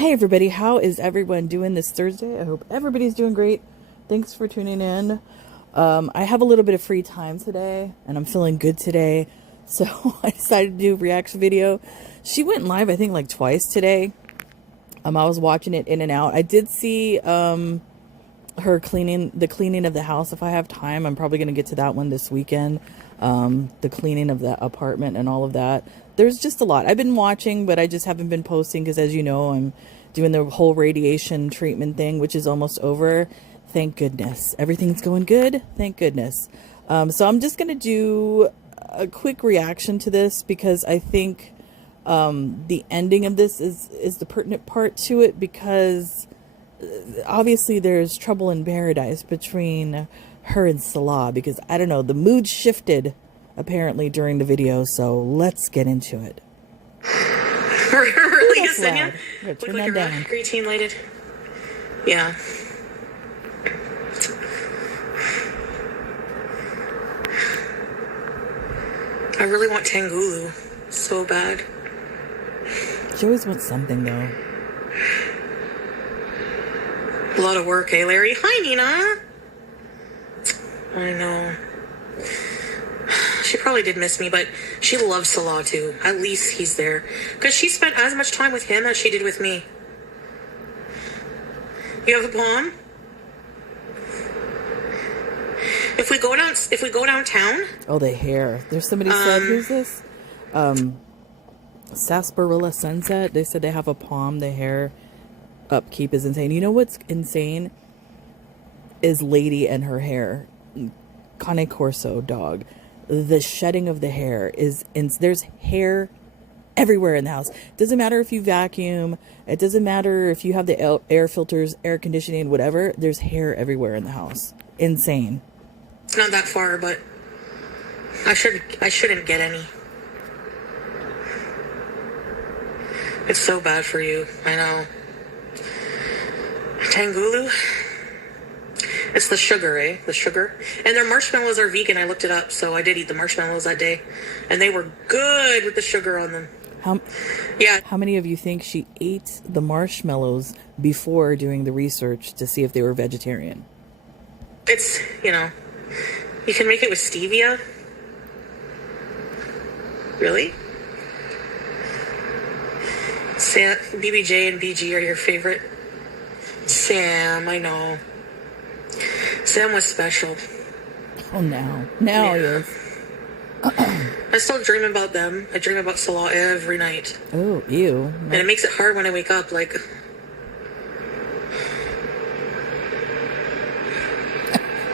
Hey everybody, how is everyone doing this Thursday? I hope everybody's doing great. Thanks for tuning in. I have a little bit of free time today and I'm feeling good today. So I decided to do a reaction video. She went live, I think, like twice today. I was watching it in and out. I did see her cleaning of the house. If I have time, I'm probably going to get to that one this weekend. The cleaning of the apartment and all of that. There's just a lot. I've been watching, but I just haven't been posting because, as you know, I'm doing the whole radiation treatment thing, which is almost over. Thank goodness. Everything's going good. Thank goodness. So I'm just going to do a quick reaction to this because I think the ending of this is the pertinent part to it, because obviously there's trouble in paradise between her and Salah, because I don't know, the mood shifted apparently during the video, so let's get into it. Really, That's loud. Look Turn like that down. Preteen lighted. Yeah. I really want Tangulu so bad. She always wants something though. A lot of work, eh, Larry? Hi, Nina. I know. She probably did miss me, but she loves Salah too. At least he's there, because she spent as much time with him as she did with me. You have a poem? If we go downtown. Oh, the hair. There's somebody said, who's this? Sarsaparilla Sunset. They said they have a palm. The hair upkeep is insane. You know what's insane is Lady and her hair. Cane Corso dog. The shedding of the hair is there's hair everywhere in the house. It doesn't matter if you vacuum. It doesn't matter if you have the air filters, air conditioning, whatever. There's hair everywhere in the house. Insane. It's not that far, but I shouldn't get any. It's so bad for you. I know. Tangulu? It's the sugar, eh? The sugar. And their marshmallows are vegan. I looked it up, so I did eat the marshmallows that day. And they were good with the sugar on them. How many of you think she ate the marshmallows before doing the research to see if they were vegetarian? It's, you can make it with stevia. Really? Sam, BBJ and BG are your favorite. Sam, I know. Sam was special. Oh, now he is. I still dream about them. I dream about Salah every night. Oh, ew. And it makes it hard when I wake up, like...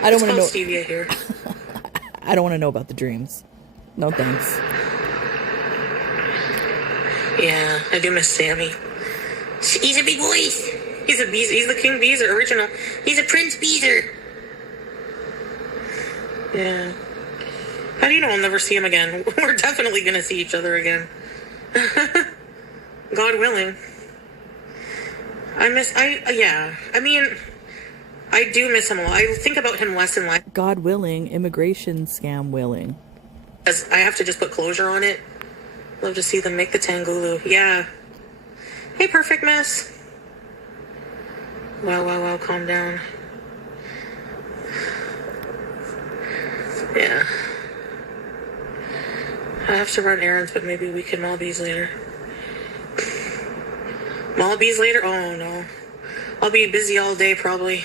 I don't want to know. Stevia here. I don't want to know about the dreams. No thanks. Yeah, I do miss Sammy. He's a big voice. He's a Beezer. He's the King Beezer, original. He's a Prince Beezer. Yeah. How do you know I'll never see him again? We're definitely going to see each other again. God willing. I do miss him a lot. I think about him less and less. God willing, immigration scam willing. Because I have to just put closure on it. Love to see them make the Tangulu. Yeah. Hey, perfect mess. Wow, calm down. Yeah. I have to run errands, but maybe we can Malbees later. Malbees later? Oh, no. I'll be busy all day, probably.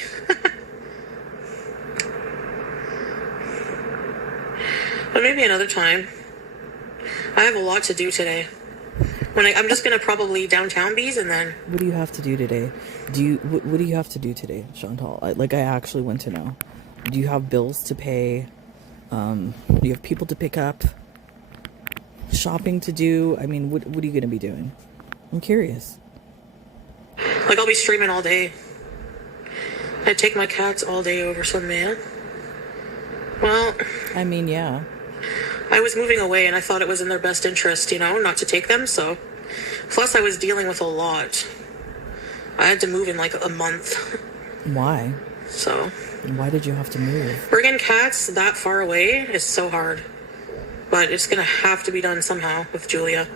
But maybe another time. I have a lot to do today. I'm just going to probably downtown bees and then... What do you have to do today? What do you have to do today, Chantal? I actually want to know. Do you have bills to pay? Do you have people to pick up? Shopping to do? I mean, what are you going to be doing? I'm curious. I'll be streaming all day. I take my cats all day over some man. Well... I mean, yeah. I was moving away and I thought it was in their best interest, not to take them, so... Plus, I was dealing with a lot. I had to move in like a month. Why? So... Why did you have to move? Bringing cats that far away is so hard. But it's gonna have to be done somehow with Julia.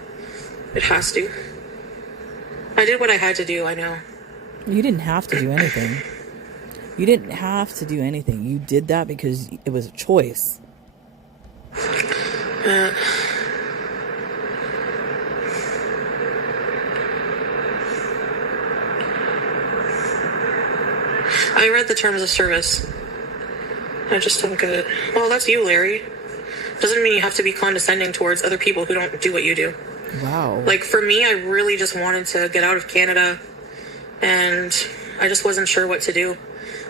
It has to. I did what I had to do, I know. You didn't have to do anything. You didn't have to do anything. You did that because it was a choice. I read the terms of service. I just don't get it. Well, that's you, Larry. Doesn't mean you have to be condescending towards other people who don't do what you do. Wow. Like, for me, I really just wanted to get out of Canada, and I just wasn't sure what to do.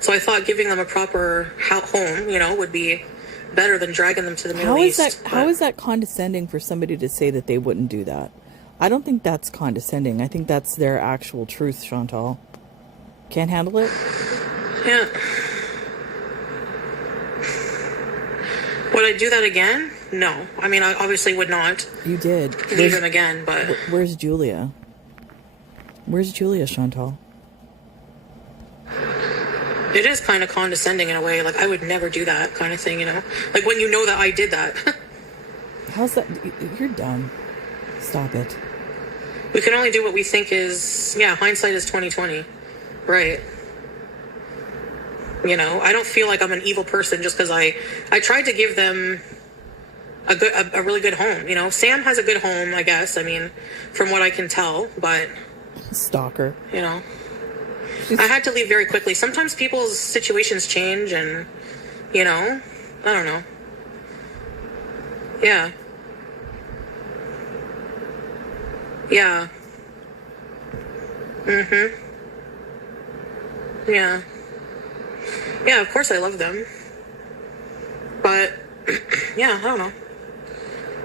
So I thought giving them a proper home, you know, would be better than dragging them to the Middle East. How is that condescending for somebody to say that they wouldn't do that? I don't think that's condescending. I think that's their actual truth, Chantal. Can't handle it? Yeah. Would I do that again? No. I mean, I obviously would not. You did. Leave him again, but... Where's Julia? Where's Julia, Chantal? It is kind of condescending in a way. Like, I would never do that kind of thing, you know? Like, when you know that I did that. How's that? You're dumb. Stop it. We can only do what we think is... Yeah, hindsight is 20/20. Right. You know, I don't feel like I'm an evil person just because I tried to give them a really good home. You know, Sam has a good home, I guess. I mean, from what I can tell, but... Stalker. You know... I had to leave very quickly. Sometimes people's situations change and, you know, I don't know. Yeah. Yeah. Mm-hmm. Yeah. Yeah, of course I love them. But, yeah, I don't know.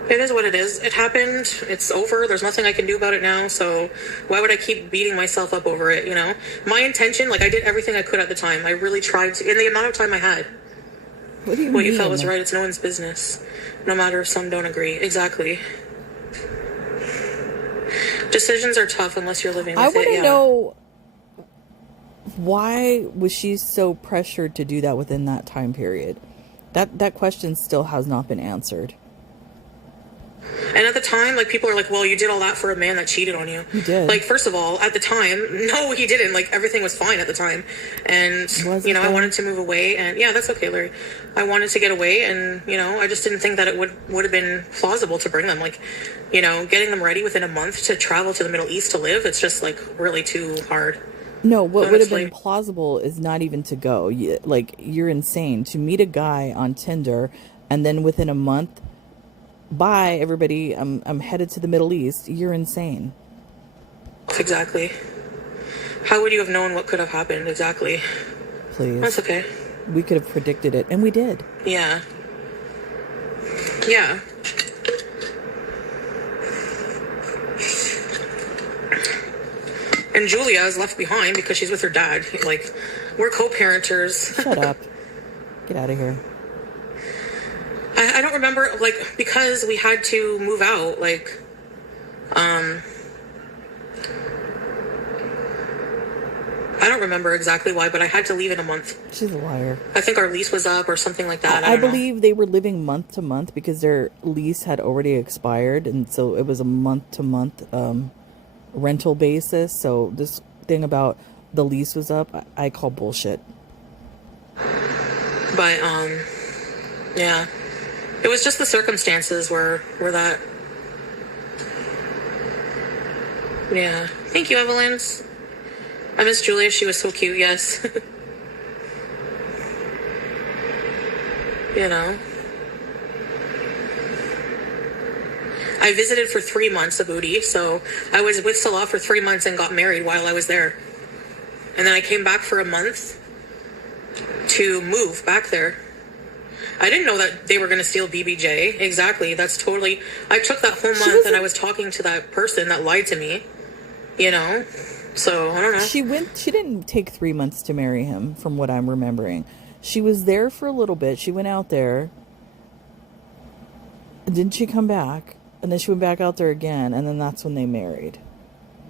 It is what it is. It happened. It's over. There's nothing I can do about it now. So why would I keep beating myself up over it, you know? My intention, like, I did everything I could at the time. I really tried to, in the amount of time I had. What do you mean? What you felt was right. It's no one's business. No matter if some don't agree. Exactly. Decisions are tough unless you're living with it. I want to know, why was she so pressured to do that within that time period? That question still has not been answered. And at the time, like, people are like, well, you did all that for a man that cheated on you. He did. Like, first of all, at the time, no, he didn't. Like, everything was fine at the time. And, you know, I wanted to move away. And, yeah, that's okay, Larry. I wanted to get away. And, you know, I just didn't think that it would have been plausible to bring them. Like, you know, getting them ready within a month to travel to the Middle East to live, it's just, like, really too hard. No, what would have been plausible is not even to go. Like, you're insane. To meet a guy on Tinder and then within a month... Bye, everybody. I'm headed to the Middle East. You're insane. Exactly. How would you have known what could have happened? Exactly. Please. That's okay. We could have predicted it, and we did. Yeah. Yeah. And Julia is left behind because she's with her dad. Like, we're co-parenters. Shut up. Get out of here. I don't remember, like, because we had to move out, like, I don't remember exactly why, but I had to leave in a month. She's a liar. I think our lease was up or something like that. I believe they were living month to month because their lease had already expired, and so it was a month to month rental basis. So this thing about the lease was up, I call bullshit. But, yeah. It was just the circumstances were that. Yeah. Thank you, Evelyn. I miss Julia. She was so cute, yes. You know. I visited for 3 months of Foodie, so I was with Salah for 3 months and got married while I was there. And then I came back for a month to move back there. I didn't know that they were going to steal BBJ. Exactly. That's totally... I took that whole month and I was talking to that person that lied to me. You know? So, I don't know. She didn't take 3 months to marry him, from what I'm remembering. She was there for a little bit. She went out there. Didn't she come back? And then she went back out there again. And then that's when they married.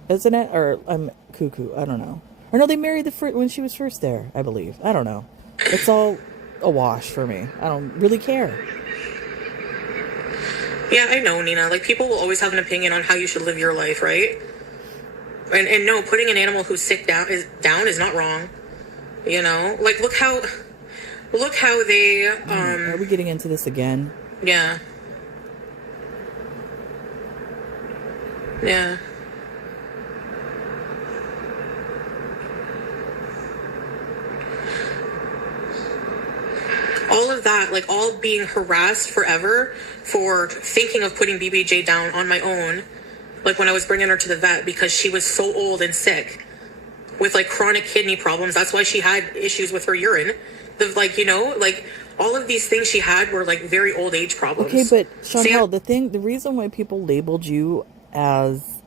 Isn't it? Or I'm cuckoo. I don't know. Or no, they married when she was first there, I believe. I don't know. It's all... a wash for me. I don't really care. Yeah, I know, Nina. Like, people will always have an opinion on how you should live your life, right? And no, putting an animal who's sick down is not wrong. You know, like look how they Are we getting into this again? Yeah. Yeah. All of that, like all being harassed forever for thinking of putting BBJ down on my own, like when I was bringing her to the vet because she was so old and sick with like chronic kidney problems. That's why she had issues with her urine. Like, you know, like all of these things she had were like very old age problems. Okay, but Chantal, the reason why people labeled you as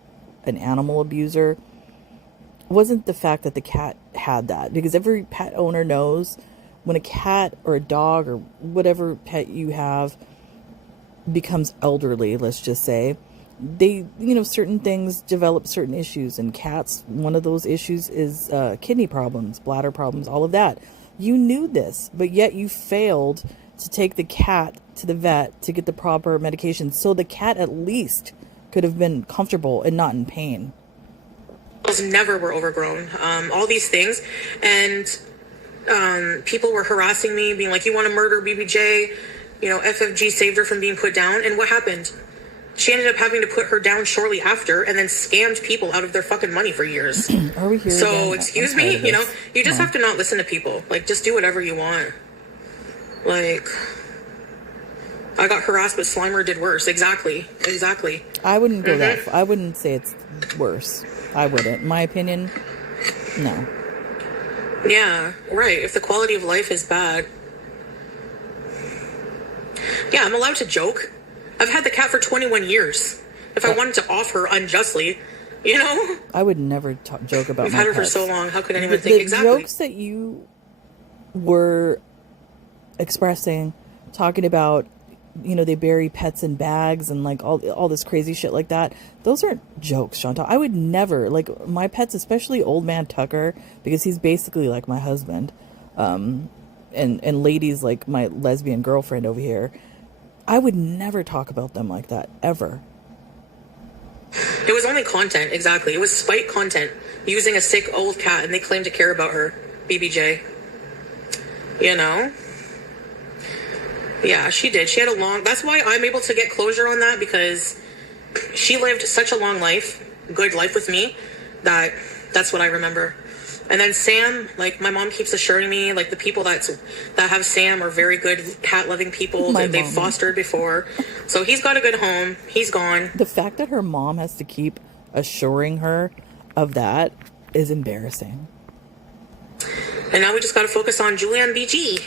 an animal abuser wasn't the fact that the cat had that, because every pet owner knows when a cat or a dog or whatever pet you have becomes elderly, let's just say, they, you know, certain things develop certain issues, and cats, one of those issues is kidney problems, bladder problems, all of that. You knew this, but yet you failed to take the cat to the vet to get the proper medication so the cat at least could have been comfortable and not in pain. Never were overgrown. All these things, and people were harassing me, being like, you want to murder BBJ? You know, FFG saved her from being put down. And what happened? She ended up having to put her down shortly after and then scammed people out of their fucking money for years. Are we here So, again? excuse me, you know, you just have to not listen to people. Like, just do whatever you want. Like, I got harassed, but Slimer did worse. Exactly. I wouldn't go that far. I wouldn't say it's worse. I wouldn't. In my opinion, no. Yeah, right. If the quality of life is bad. Yeah, I'm allowed to joke. I've had the cat for 21 years. If I wanted to off her unjustly, you know? I would never joke about We've my had her pets. for so long. How could anyone think? Exactly. The jokes that you were expressing, talking about, you know, they bury pets in bags and like all this crazy shit like that. Those aren't jokes, Chantal. I would never, like, my pets, especially old man Tucker, because he's basically like my husband, and ladies like my lesbian girlfriend over here. I would never talk about them like that, ever. It was only content, exactly. It was spite content, using a sick old cat, and they claimed to care about her, BBJ. You know? Yeah, she did. She had a long... That's why I'm able to get closure on that, because she lived such a long life, good life with me, that's what I remember. And then Sam, like, my mom keeps assuring me, like, the people that have Sam are very good cat-loving people that they've fostered before. So he's got a good home. He's gone. The fact that her mom has to keep assuring her of that is embarrassing. And now we just got to focus on Julianne BG.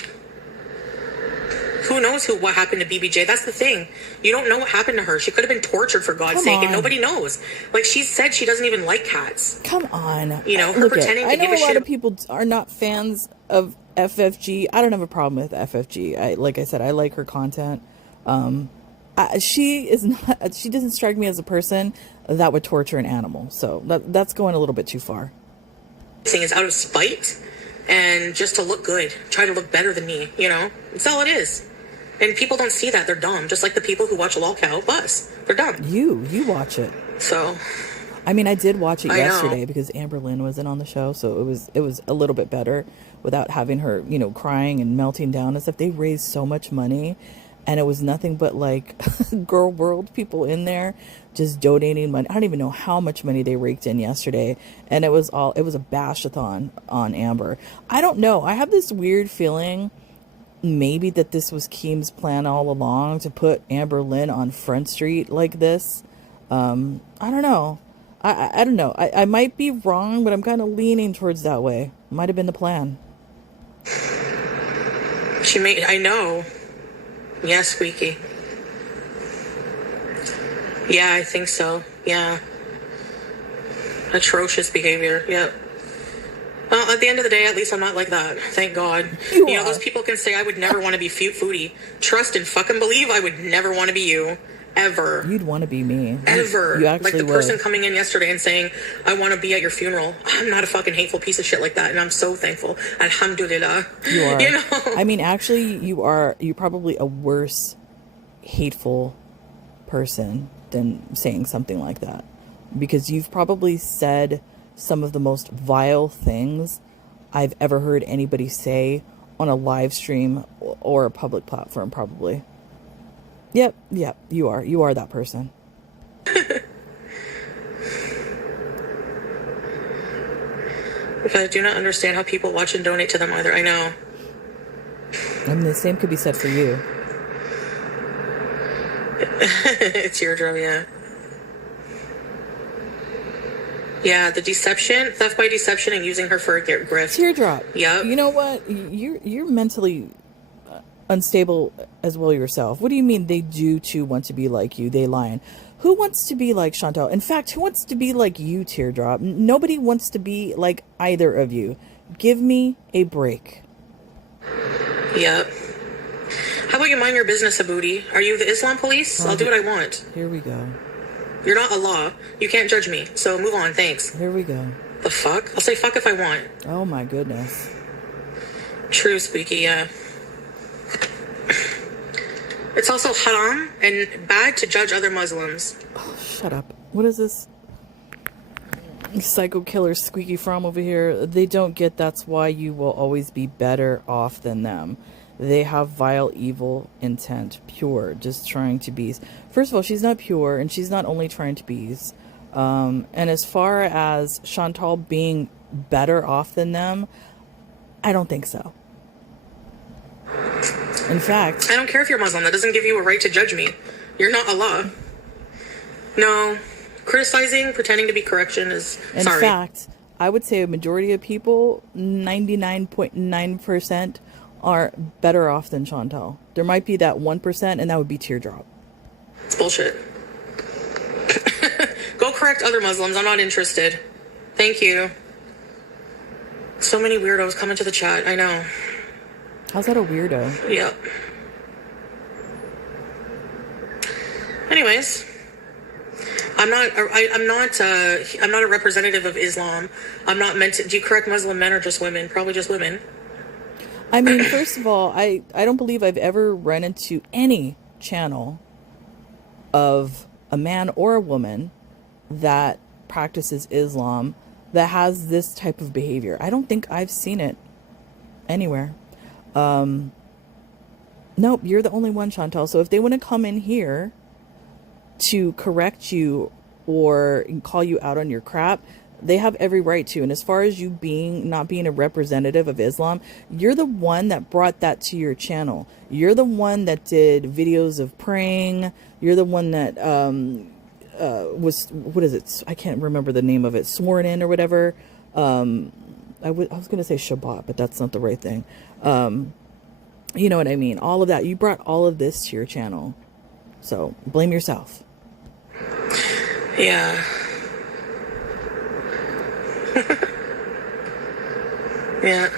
Who knows what happened to BBJ? That's the thing. You don't know what happened to her. She could have been tortured, for God's sake, and nobody knows. Like, she said she doesn't even like cats. Come on. You know, her pretending to give a shit. I know a lot of people are not fans of FFG. I don't have a problem with FFG. Like I said, I like her content. She doesn't strike me as a person that would torture an animal. So that's going a little bit too far. Thing is out of spite and just to look good, try to look better than me, you know? That's all it is. And people don't see that. They're dumb. Just like the people who watch Lol Cow Bus. They're dumb. You watch it. So. I mean, I did watch it yesterday because Amber Lynn wasn't on the show. So it was a little bit better without having her, you know, crying and melting down and stuff. They raised so much money. And it was nothing but like girl world people in there just donating money. I don't even know how much money they raked in yesterday. And it was a bash-a-thon on Amber. I don't know. I have this weird feeling maybe that this was Keem's plan all along, to put Amber Lynn on Front Street like this. I don't know. I don't know. I might be wrong, but I'm kind of leaning towards that way. Might have been the plan. I know. Yeah, Squeaky. Yeah, I think so. Yeah. Atrocious behavior. Yep. Well, at the end of the day, at least I'm not like that. Thank God. You know, those people can say I would never want to be Foodie. Trust and fucking believe I would never want to be you. Ever. You'd want to be me. Ever. You actually like the person coming in yesterday and saying, I want to be at your funeral. I'm not a fucking hateful piece of shit like that. And I'm so thankful. Alhamdulillah. You are. You know? I mean, actually, you're probably a worse hateful person than saying something like that. because you've probably said some of the most vile things I've ever heard anybody say on a live stream or a public platform, probably. Yep, you are. You are that person. If I do not understand how people watch and donate to them either, I know. I mean, the same could be said for you. Teardrop, yeah. Yeah, the deception, theft by deception, and using her for a grift. Teardrop. Yep. You know what? You're mentally unstable as well yourself. What do you mean they do too want to be like you? They lying. Who wants to be like Chantal? In fact, who wants to be like you, Teardrop? Nobody wants to be like either of you. Give me a break. Yep. How about you mind your business, Foodie? Are you the Islam police? I'll do what I want. Here we go. You're not Allah. You can't judge me. So move on, thanks. Here we go. The fuck? I'll say fuck if I want. Oh my goodness. True, Squeaky, yeah. It's also haram and bad to judge other Muslims. Oh, shut up. What is this? Psycho killer Squeaky from over here. They don't get that's why you will always be better off than them. They have vile, evil intent. Pure, just trying to be. First of all, she's not pure, and she's not only trying to be. And as far as Chantal being better off than them, I don't think so. In fact, I don't care if you're Muslim. That doesn't give you a right to judge me. You're not Allah. No. Criticizing, pretending to be correction is in fact, I would say a majority of people, 99.9%, are better off than Chantal. There might be that 1%, and that would be Teardrop. It's bullshit. Go correct other Muslims. I'm not interested. Thank you. So many weirdos coming to the chat. I know. How's that a weirdo? Yep. Anyways, I'm not a representative of Islam. I'm not meant to. Do you correct Muslim men or just women? Probably just women. I mean, first of all, I don't believe I've ever run into any channel of a man or a woman that practices Islam that has this type of behavior. I don't think I've seen it anywhere. Nope, you're the only one, Chantal. So if they want to come in here to correct you or call you out on your crap, they have every right to. And as far as you not being a representative of Islam, you're the one that brought that to your channel. You're the one that did videos of praying. You're the one that was, what is it? I can't remember the name of it. Sworn in or whatever. I was going to say Shabbat, but that's not the right thing. You know what I mean? All of that. You brought all of this to your channel. So blame yourself. Yeah. Yeah.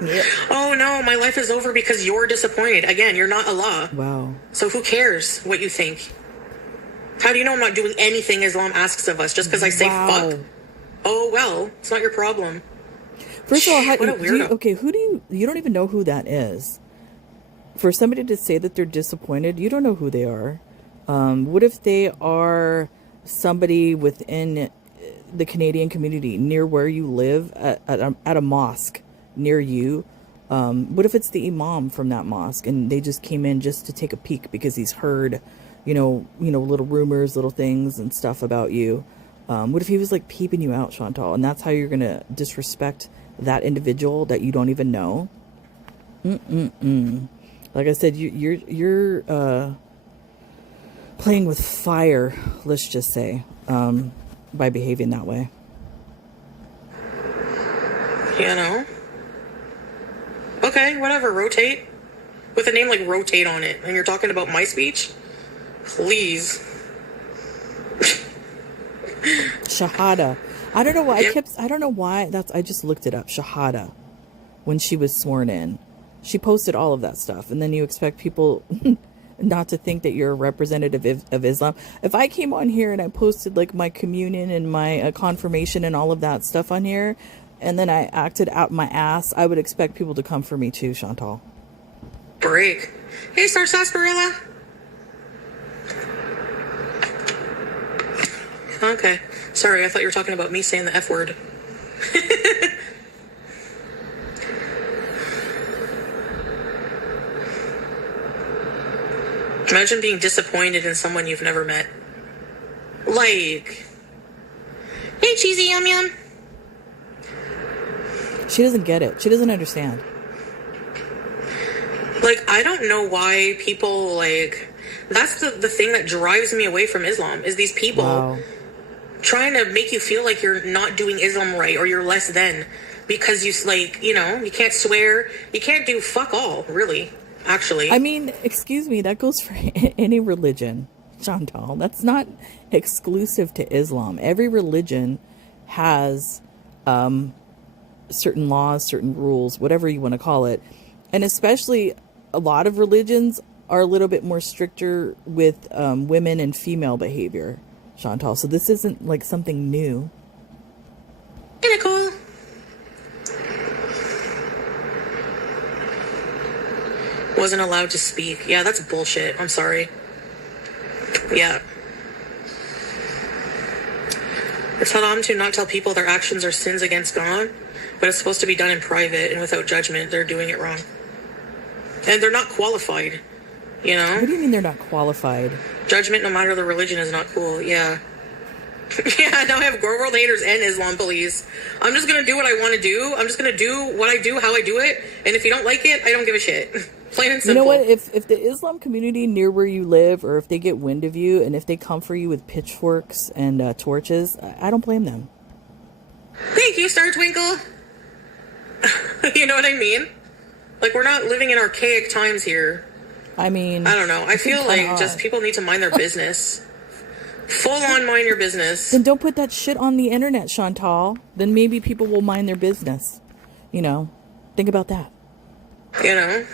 Yep. Oh no, my life is over because you're disappointed. Again, you're not Allah. Wow. So who cares what you think? How do you know I'm not doing anything Islam asks of us just because I say fuck? Oh well, it's not your problem. First of all, what a weirdo. who do you don't even know who that is. For somebody to say that they're disappointed, you don't know who they are. What if they are somebody within the Canadian community near where you live at a mosque near you? What if it's the imam from that mosque and they just came in just to take a peek because he's heard, little rumors, little things and stuff about you? What if he was like peeping you out, Chantal, and that's how you're going to disrespect that individual that you don't even know? Like I said, you're playing with fire, let's just say, by behaving that way. Okay, whatever, rotate. With a name like Rotate on it, and you're talking about my speech? Please. Shahada. I don't know why I don't know why I just looked it up. Shahada. When she was sworn in. She posted all of that stuff, and then you expect people not to think that you're a representative of Islam. If I came on here and I posted like my communion and my confirmation and all of that stuff on here, and then I acted out my ass, I would expect people to come for me too, Chantal. Break. Hey, Star Sarsaparilla. Okay. Sorry, I thought you were talking about me saying the F word. Imagine being disappointed in someone you've never met. Like, hey, cheesy yum yum. She doesn't get it. She doesn't understand. Like, I don't know why people, like, that's the thing that drives me away from Islam, is these people trying to make you feel like you're not doing Islam right, or you're less than, because you, like, you know, you can't swear, you can't do fuck all, really, actually. I mean, excuse me, that goes for any religion, Chantal. That's not exclusive to Islam. Every religion has certain laws, certain rules, whatever you want to call it. And especially a lot of religions are a little bit more stricter with women and female behavior, Chantal. So this isn't like something new. Kinda cool. Wasn't allowed to speak. Yeah, that's bullshit. I'm sorry. Yeah. It's haram to not tell people their actions are sins against God, but it's supposed to be done in private and without judgment. They're doing it wrong. And they're not qualified, you know? What do you mean they're not qualified? Judgment, no matter the religion, is not cool. Yeah. Yeah, now I have world haters and Islam police. I'm just going to do what I want to do. I'm just going to do what I do, how I do it. And if you don't like it, I don't give a shit. Plain and simple. You know what? If the Islam community near where you live, or if they get wind of you, and if they come for you with pitchforks and torches, I don't blame them. Thank you, Star Twinkle. You know what I mean? Like, we're not living in archaic times here. I mean, I don't know. I feel like just people need to mind their business. Full on mind your business. Then don't put that shit on the internet, Chantal. Then maybe people will mind their business. You know, think about that. You know?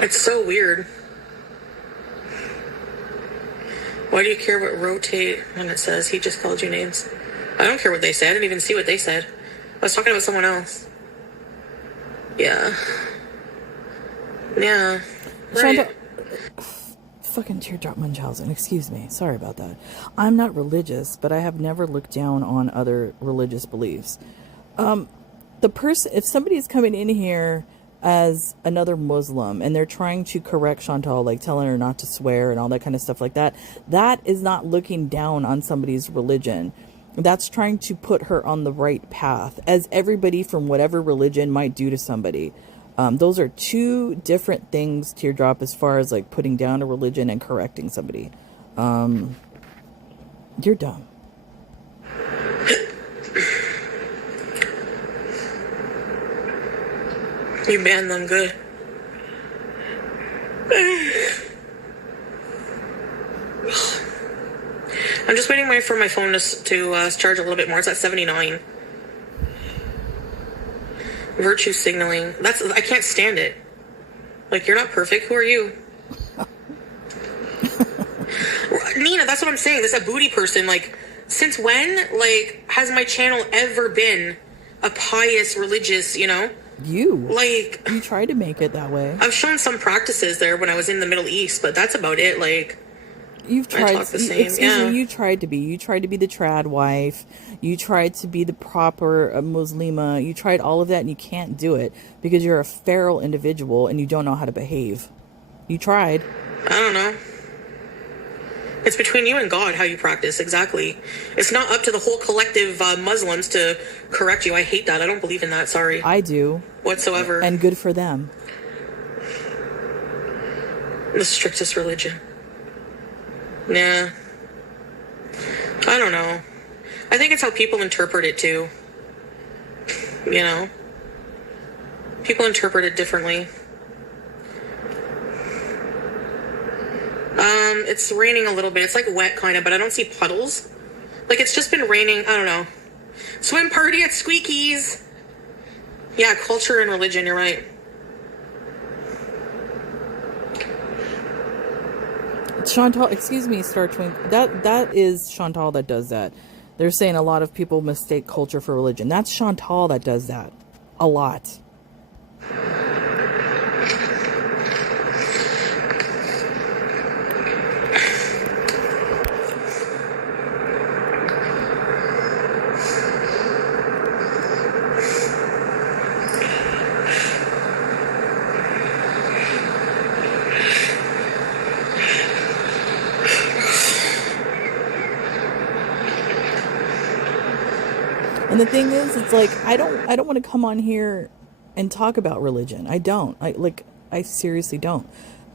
It's so weird. Why do you care what rotate when it says he just called you names? I don't care what they said. I didn't even see what they said. I was talking about someone else. Yeah. Yeah. Chantal, fucking teardrop Munchausen, excuse me. Sorry about that. I'm not religious, but I have never looked down on other religious beliefs. If somebody's coming in here as another Muslim and they're trying to correct Chantal, like telling her not to swear and all that kind of stuff like that, that is not looking down on somebody's religion. That's trying to put her on the right path, as everybody from whatever religion might do to somebody. Those are two different things, Teardrop, as far as like putting down a religion and correcting somebody. You're dumb. You banned them good. I'm just waiting for my phone to charge a little bit more. It's at 79. Virtue signaling. I can't stand it. Like, you're not perfect. Who are you? Nina, that's what I'm saying. This a booty person. Like, since when, like, has my channel ever been a pious, religious, you know? You tried to make it that way. I've shown some practices there when I was in the Middle East, but that's about it. Like, you've tried. Excuse me. You tried to be. You tried to be the trad wife. You tried to be the proper Muslima. You tried all of that, and you can't do it because you're a feral individual and you don't know how to behave. You tried. I don't know. It's between you and God how you practice, exactly. It's not up to the whole collective Muslims to correct you. I hate that. I don't believe in that, sorry. I do. Whatsoever. And good for them. The strictest religion. Nah. I don't know. I think it's how people interpret it, too. You know? People interpret it differently. It's raining a little bit. It's like wet kind of, but I don't see puddles. Like, it's just been raining. I don't know. Swim party at Squeaky's. Yeah, culture and religion. You're right. Chantal, excuse me, Star Twink. That is Chantal that does that. They're saying a lot of people mistake culture for religion. That's Chantal that does that. A lot. the thing is, it's like, I don't want to come on here and talk about religion. I seriously don't.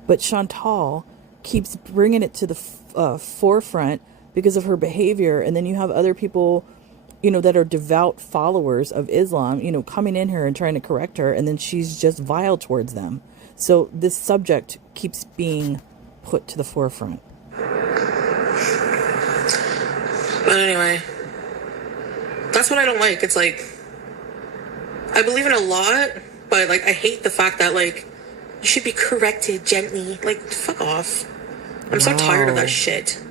But Chantal keeps bringing it to the forefront because of her behavior. And then you have other people, that are devout followers of Islam, coming in here and trying to correct her. And then she's just vile towards them. So this subject keeps being put to the forefront. But anyway, that's what I don't like. It's like, I believe in a lot, but like, I hate the fact that like, you should be corrected gently. Like, fuck off. I'm so tired of that shit.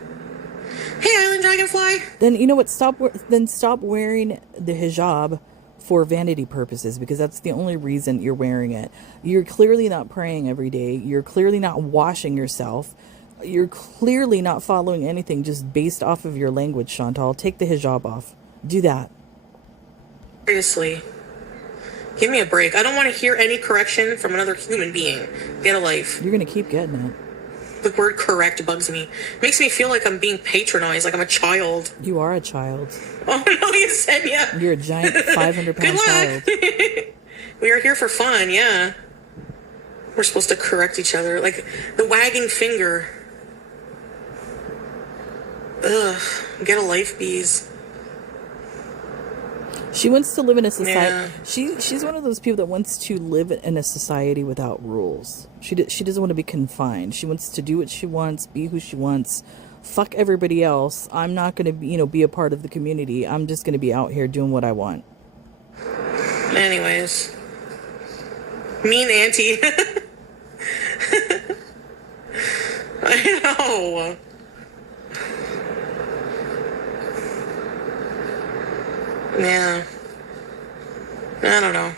Hey, Island Dragonfly. Then you know what? Stop wearing the hijab for vanity purposes, because that's the only reason you're wearing it. You're clearly not praying every day. You're clearly not washing yourself. You're clearly not following anything just based off of your language, Chantal. Take the hijab off. Do that. Seriously. Give me a break. I don't want to hear any correction from another human being. Get a life. You're going to keep getting it. The word correct bugs me. Makes me feel like I'm being patronized, like I'm a child. You are a child. Oh, no, you said yeah. You're a giant 500-pound child. We are here for fun, yeah. We're supposed to correct each other. Like, the wagging finger. Ugh. Get a life, bees. She wants to live in a society. Yeah. She's one of those people that wants to live in a society without rules. She doesn't want to be confined. She wants to do what she wants, be who she wants. Fuck everybody else. I'm not going to be a part of the community. I'm just going to be out here doing what I want. Anyways. Mean auntie. I know. Yeah. I don't know.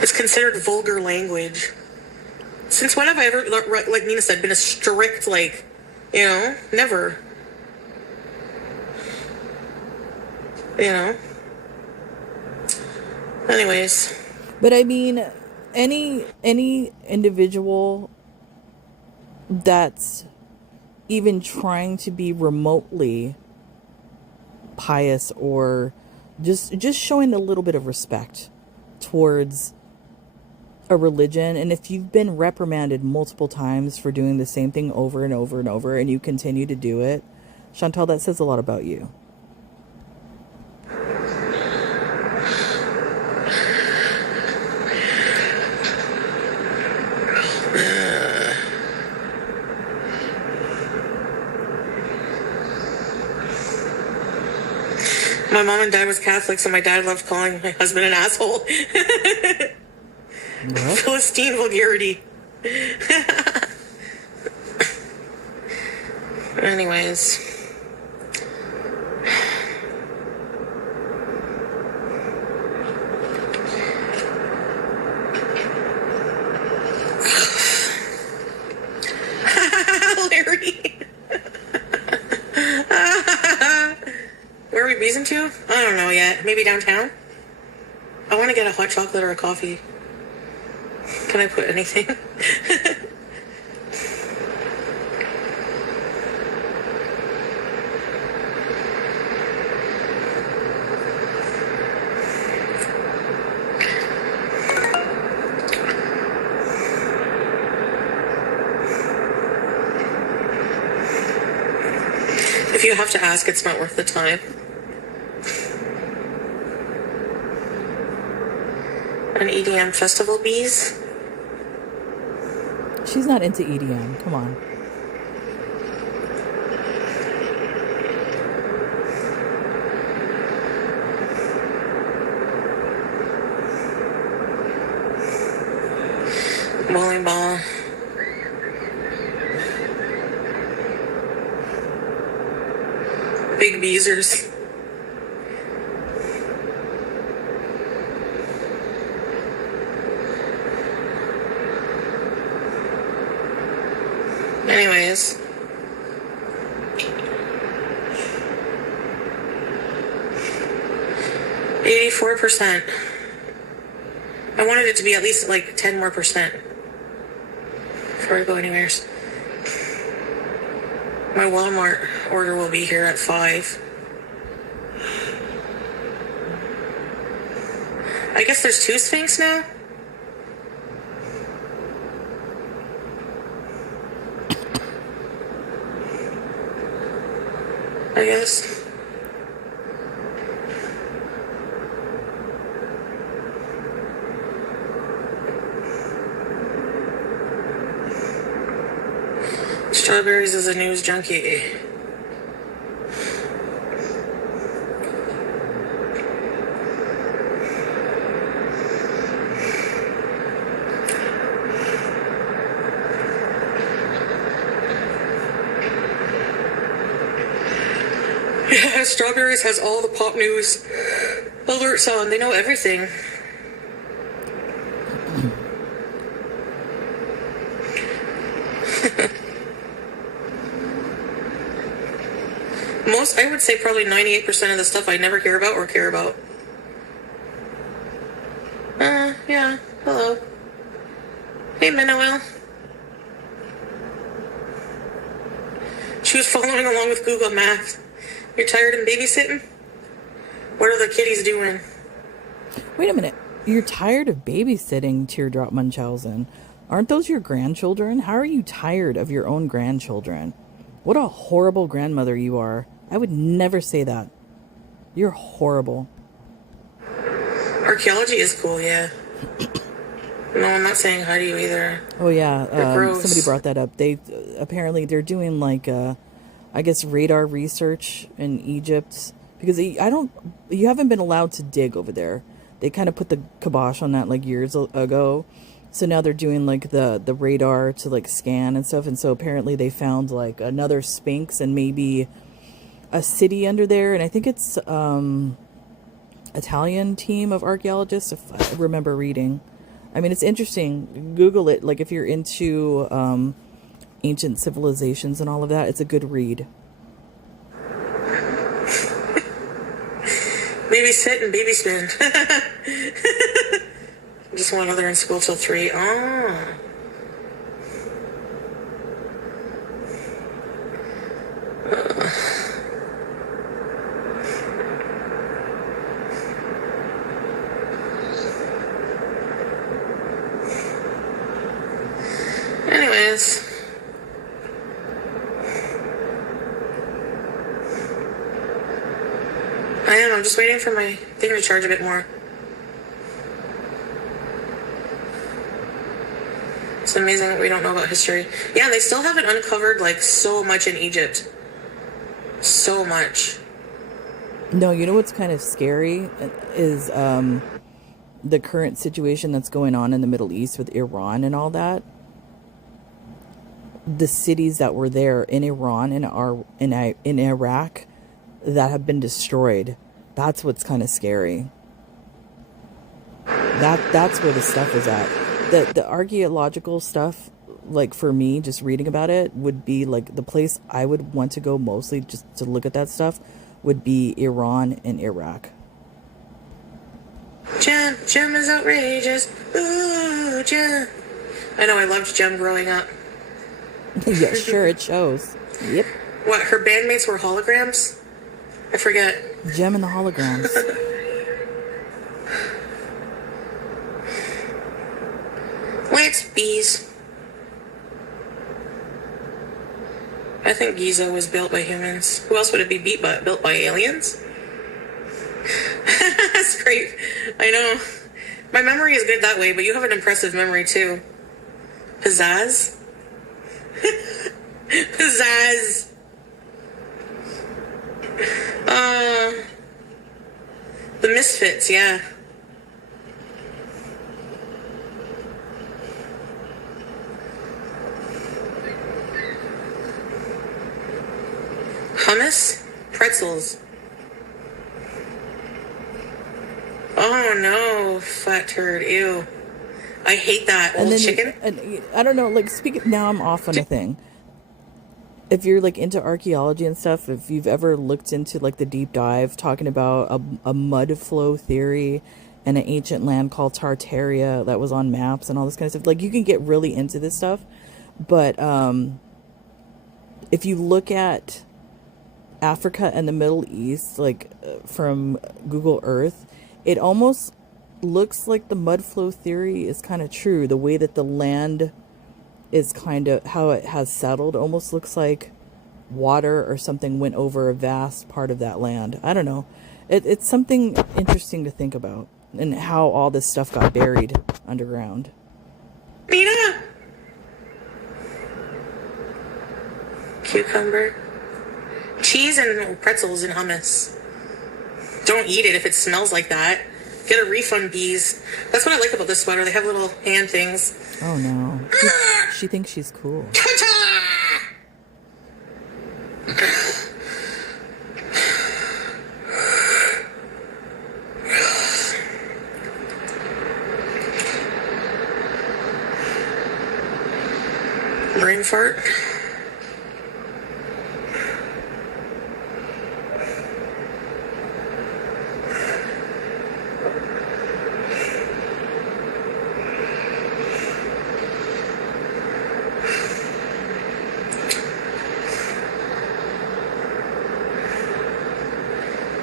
It's considered vulgar language. Since when have I ever, like Nina said, been a strict, like, never. Anyways. But I mean, any individual that's even trying to be remotely pious or just showing a little bit of respect towards a religion, and if you've been reprimanded multiple times for doing the same thing over and over and over and you continue to do it, Chantal, that says a lot about you. My mom and dad was Catholics, and my dad loved calling my husband an asshole. Philistine vulgarity. Anyways. Larry. Where are we beezing to? I don't know yet. Maybe downtown? I want to get a hot chocolate or a coffee. Can I put anything? If you have to ask, it's not worth the time. An EDM festival, bees? She's not into EDM. Come on. Bowling ball. Big beezers. Anyways. %. I wanted it to be at least like 10 more % before I go anywhere. My Walmart order will be here at 5. I guess there's 2 Sphinx now? I guess. Strawberries is a news junkie. Yeah, Strawberries has all the pop news alerts on. They know everything. I would say probably 98% of the stuff I never hear about or care about. Yeah. Hello. Hey, Minoel. She was following along with Google Maps. You're tired and babysitting? What are the kitties doing? Wait a minute. You're tired of babysitting, Teardrop Munchausen. Aren't those your grandchildren? How are you tired of your own grandchildren? What a horrible grandmother you are. I would never say that. You're horrible. Archaeology is cool, yeah. No, I'm not saying hi to you either. Oh, yeah. Somebody brought that up. Apparently they're doing like, I guess, radar research in Egypt. Because you haven't been allowed to dig over there. They kind of put the kibosh on that like years ago. So now they're doing like the radar to like scan and stuff. And so apparently they found like another Sphinx and maybe a city under there. And I think it's Italian team of archaeologists, if I remember reading. I mean, it's interesting. Google it. Like if you're into ancient civilizations and all of that, it's a good read. Babysit and baby spin. Just one other in school till 3. Oh. Anyways. I am. I'm just waiting for my thing to charge a bit more. It's amazing that we don't know about history. Yeah, they still haven't uncovered like so much in Egypt. So much. No, you know what's kind of scary is the current situation that's going on in the Middle East with Iran and all that. The cities that were there in Iran and in Iraq that have been destroyed. That's what's kind of scary. That's where the stuff is at. The archaeological stuff, like for me, just reading about it, would be like the place I would want to go mostly just to look at that stuff would be Iran and Iraq. Gem is outrageous. Ooh, Gem. I know, I loved Gem growing up. Yeah, sure, it shows. Yep. What, her bandmates were holograms? I forget. Gem and the holograms. Lance bees. I think Giza was built by humans. Who else would it be built by aliens? That's great. I know. My memory is good that way, but you have an impressive memory too. Pizzazz? Pizzazz. The Misfits, yeah. Hummus? Pretzels. Oh no, fat turd. Ew. I hate that. Old chicken? I don't know, like, now I'm off on a thing. If you're like into archaeology and stuff, if you've ever looked into like the deep dive talking about a mud flow theory and an ancient land called Tartaria that was on maps and all this kind of stuff, like you can get really into this stuff. But if you look at Africa and the Middle East, like from Google Earth, it almost looks like the mud flow theory is kind of true. The way that the land is kind of how it has settled almost looks like water or something went over a vast part of that land. I don't know. It's something interesting to think about, and how all this stuff got buried underground. Mina! Cucumber. Cheese and pretzels and hummus. Don't eat it if it smells like that. Get a refund, bees. That's what I like about this sweater. They have little hand things. Oh no. She thinks she's cool. Brain fart.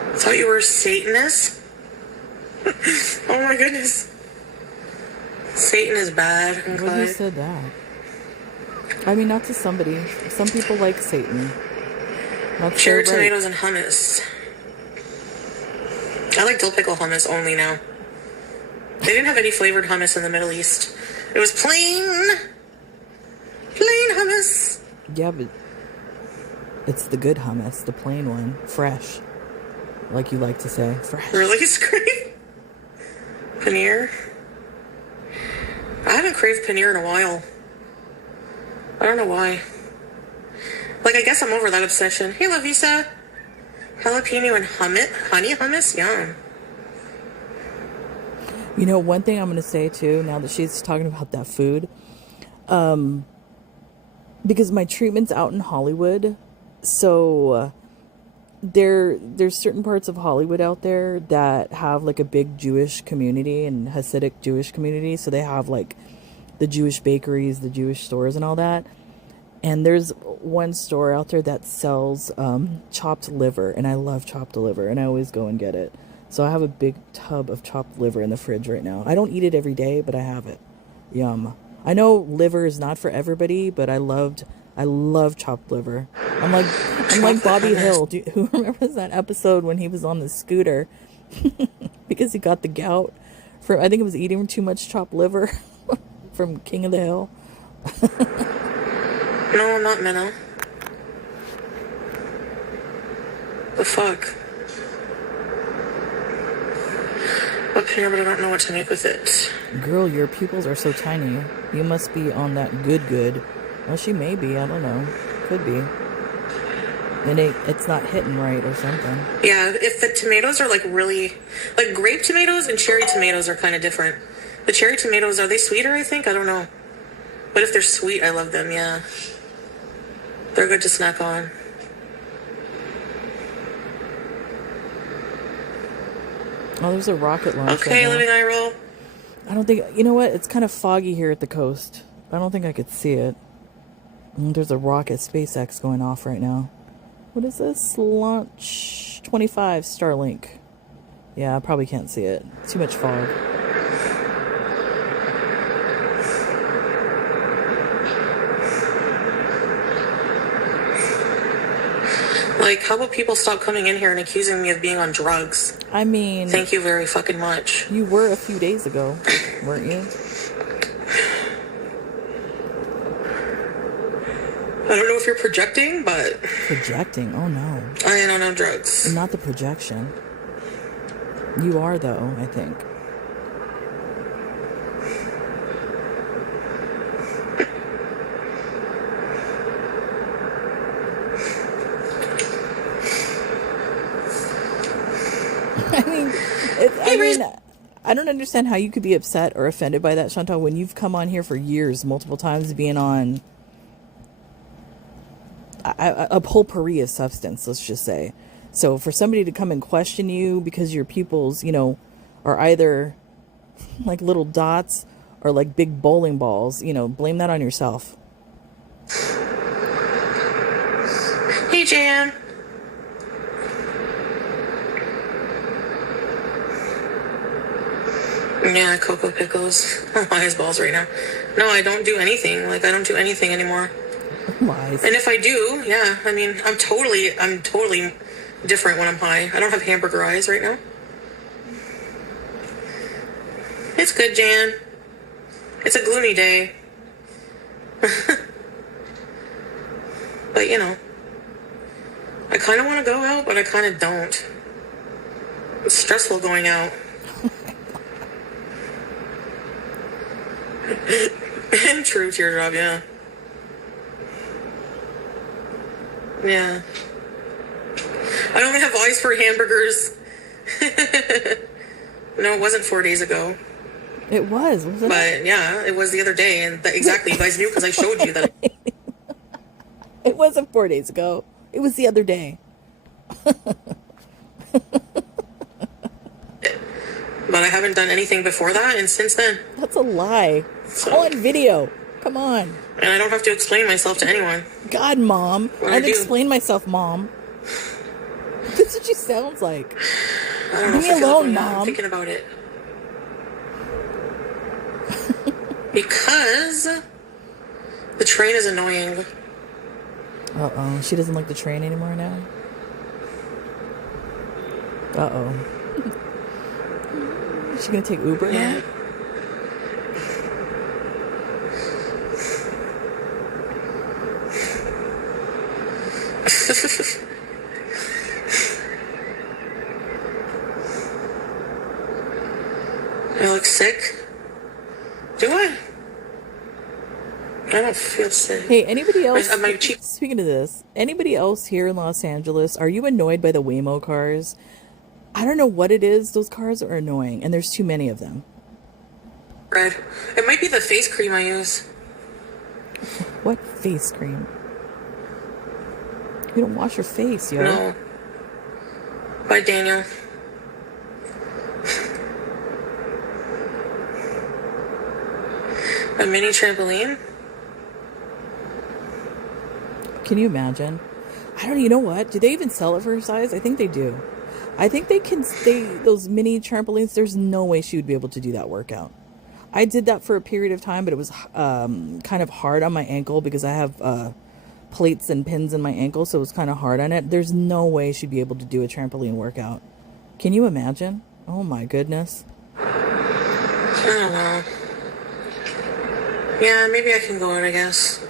I thought you were a Satanist. Oh my goodness. Satan is bad. Who said that? I mean, not to somebody. Some people like Satan. That's cherry right. Tomatoes and hummus. I like dill pickle hummus only now. They didn't have any flavored hummus in the Middle East. It was plain hummus. Yeah, but it's the good hummus, the plain one, fresh. Like you like to say, fresh. Really, Scrape? Paneer? I haven't craved paneer in a while. I don't know why. Like, I guess I'm over that obsession. Hey, Lavisa. Jalapeno and honey hummus? Yum. You know, one thing I'm going to say, too, now that she's talking about that food, because my treatment's out in Hollywood, so there's certain parts of Hollywood out there that have, like, a big Jewish community and Hasidic Jewish community, so they have, like, the Jewish bakeries, the Jewish stores and all that. And there's one store out there that sells chopped liver, and I love chopped liver, and I always go and get it. So I have a big tub of chopped liver in the fridge right now. I don't eat it every day, but I have it. Yum. I know liver is not for everybody, but I love chopped liver. I'm like Bobby Hill. Who remembers that episode when he was on the scooter because he got the gout from, I think it was eating too much chopped liver from King of the Hill. No, I'm not Minnow. The fuck? Up here, but I don't know what to make with it. Girl, your pupils are so tiny. You must be on that good. Well, she may be. I don't know. Could be. And it's not hitting right or something. Yeah, if the tomatoes are like really... Like grape tomatoes and cherry tomatoes are kind of different. The cherry tomatoes, are they sweeter, I think? I don't know. But if they're sweet, I love them, yeah. They're good to snack on. Oh, there's a rocket launch. Okay, living eye roll. I don't think... You know what? It's kind of foggy here at the coast. I don't think I could see it. There's a rocket, SpaceX, going off right now. What is this? Launch 25 Starlink. Yeah, I probably can't see it. Too much fog. Like, how about people stop coming in here and accusing me of being on drugs? I mean... Thank you very fucking much. You were a few days ago, weren't you? I don't know if you're projecting, but... Projecting? Oh, no. I don't know drugs. Not the projection. You are, though, I think. I don't understand how you could be upset or offended by that, Chantal, when you've come on here for years, multiple times, being on a potpourri of substance, let's just say. So for somebody to come and question you because your pupils, you know, are either like little dots or like big bowling balls, you know, blame that on yourself. Hey, Jan. Yeah, Cocoa Pickles. I'm high as balls right now. No, I don't do anything. Like, I don't do anything anymore. Lies. And if I do, yeah, I mean, I'm totally different when I'm high. I don't have hamburger eyes right now. It's good, Jan. It's a gloomy day. But, you know, I kind of want to go out, but I kind of don't. It's stressful going out. True, teardrop, yeah. Yeah. I only have eyes for hamburgers. No, it wasn't 4 days ago. It was, wasn't it? But yeah, it was the other day, and exactly, you guys knew because I showed you that. It wasn't 4 days ago. It was the other day. But I haven't done anything before that, and since then. That's a lie. It's all on video. Come on. And I don't have to explain myself to anyone. God, Mom. I've explained myself, Mom. That's what she sounds like. I don't know. Leave me alone, Mom. I'm thinking about it. Because the train is annoying. Uh-oh. She doesn't like the train anymore now? Uh-oh. Is she gonna take Uber now? I look sick? Do I? I don't feel sick. Hey, anybody else? My cheek. Speaking of this, anybody else here in Los Angeles, are you annoyed by the Waymo cars? I don't know what it is. Those cars are annoying, and there's too many of them. Red. It might be the face cream I use. What face cream? You don't wash your face, yo. No. Bye, Daniel. A mini trampoline? Can you imagine? I don't. You know what? Do they even sell it for her size? I think they do. I think they can. Those mini trampolines. There's no way she would be able to do that workout. I did that for a period of time, but it was kind of hard on my ankle because I have plates and pins in my ankle, so it was kind of hard on it. There's no way she'd be able to do a trampoline workout. Can you imagine? Oh my goodness. I don't know. Yeah, maybe I can go out, I guess.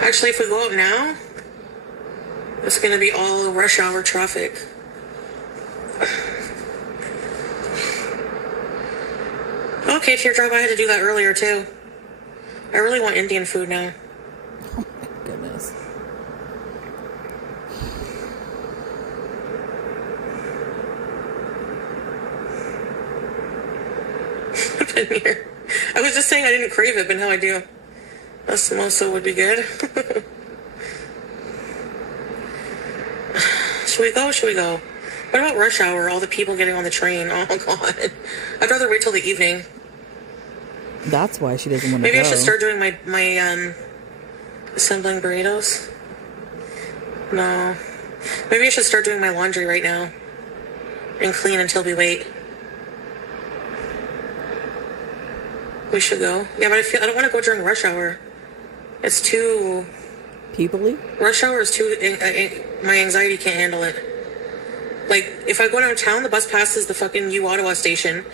Actually, if we go out now, it's going to be all rush hour traffic. Okay, teardrop, I had to do that earlier, too. I really want Indian food now. Oh my goodness. Here. I was just saying I didn't crave it, but now I do. A samosa would be good. Should we go? Should we go? What about rush hour? All the people getting on the train. Oh, God. I'd rather wait till the evening. That's why she doesn't want to go. Maybe I should start doing my assembling burritos. No. Maybe I should start doing my laundry right now. And clean until we wait. We should go. Yeah, but I don't want to go during rush hour. It's too... People-y? Rush hour is too... my anxiety can't handle it. Like, if I go downtown, the bus passes the fucking U-Ottawa station,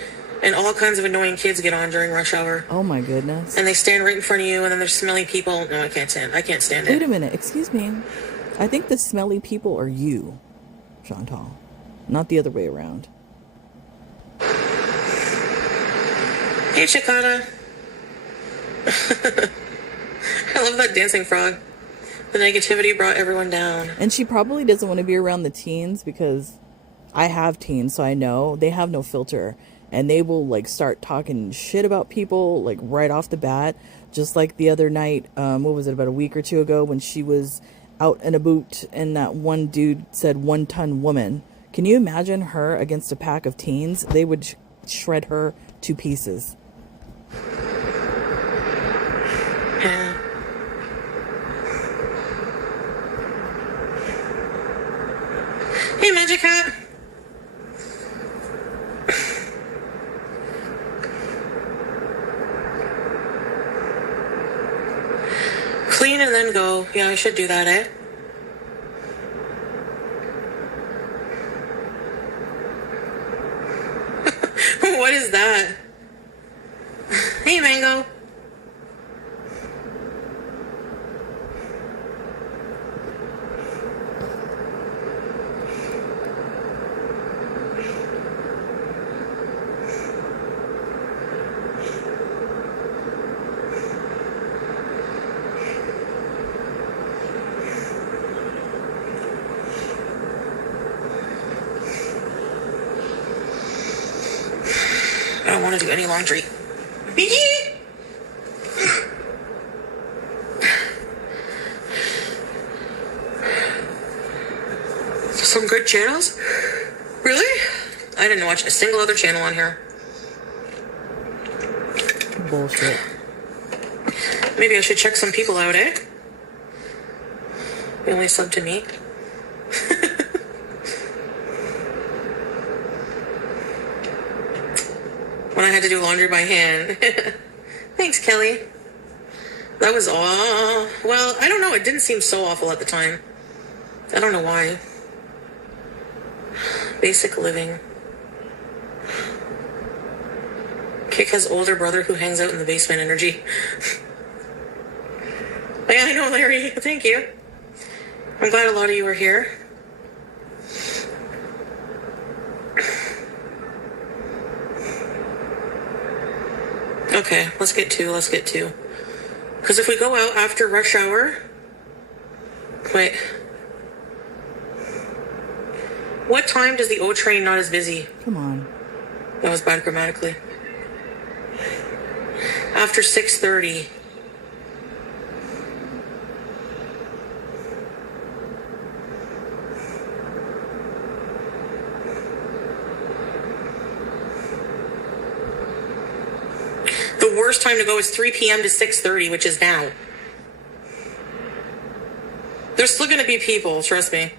and all kinds of annoying kids get on during rush hour. Oh my goodness. And they stand right in front of you, and then there's smelly people. No, I can't stand it. Wait a minute. Excuse me. I think the smelly people are you, Chantal. Not the other way around. Hey, Chicana. I love that dancing frog. The negativity brought everyone down. And she probably doesn't want to be around the teens because I have teens, so I know they have no filter. And they will, like, start talking shit about people, like, right off the bat. Just like the other night, what was it, about a week or two ago when she was out in a boot and that one dude said 1-ton woman. Can you imagine her against a pack of teens? They would shred her to pieces. Yeah. Hey, Magic Hat. Clean and then go. Yeah, I should do that, eh? What is that? Hey, Mango. I don't want to do any laundry. Some good channels? Really? I didn't watch a single other channel on here. Bullshit. Maybe I should check some people out, eh? They only sub to me. When I had to do laundry by hand. Thanks, Kelly. That was all. Well, I don't know. It didn't seem so awful at the time. I don't know why. Basic living. Kick has older brother who hangs out in the basement energy. Yeah, I know, Larry. Thank you. I'm glad a lot of you are here. Okay, let's get two. Because if we go out after rush hour... Wait. What time does the O train not as busy? Come on. That was bad grammatically. After 6:30. The worst time to go is 3 p.m. to 6:30, which is now. There's still going to be people, trust me.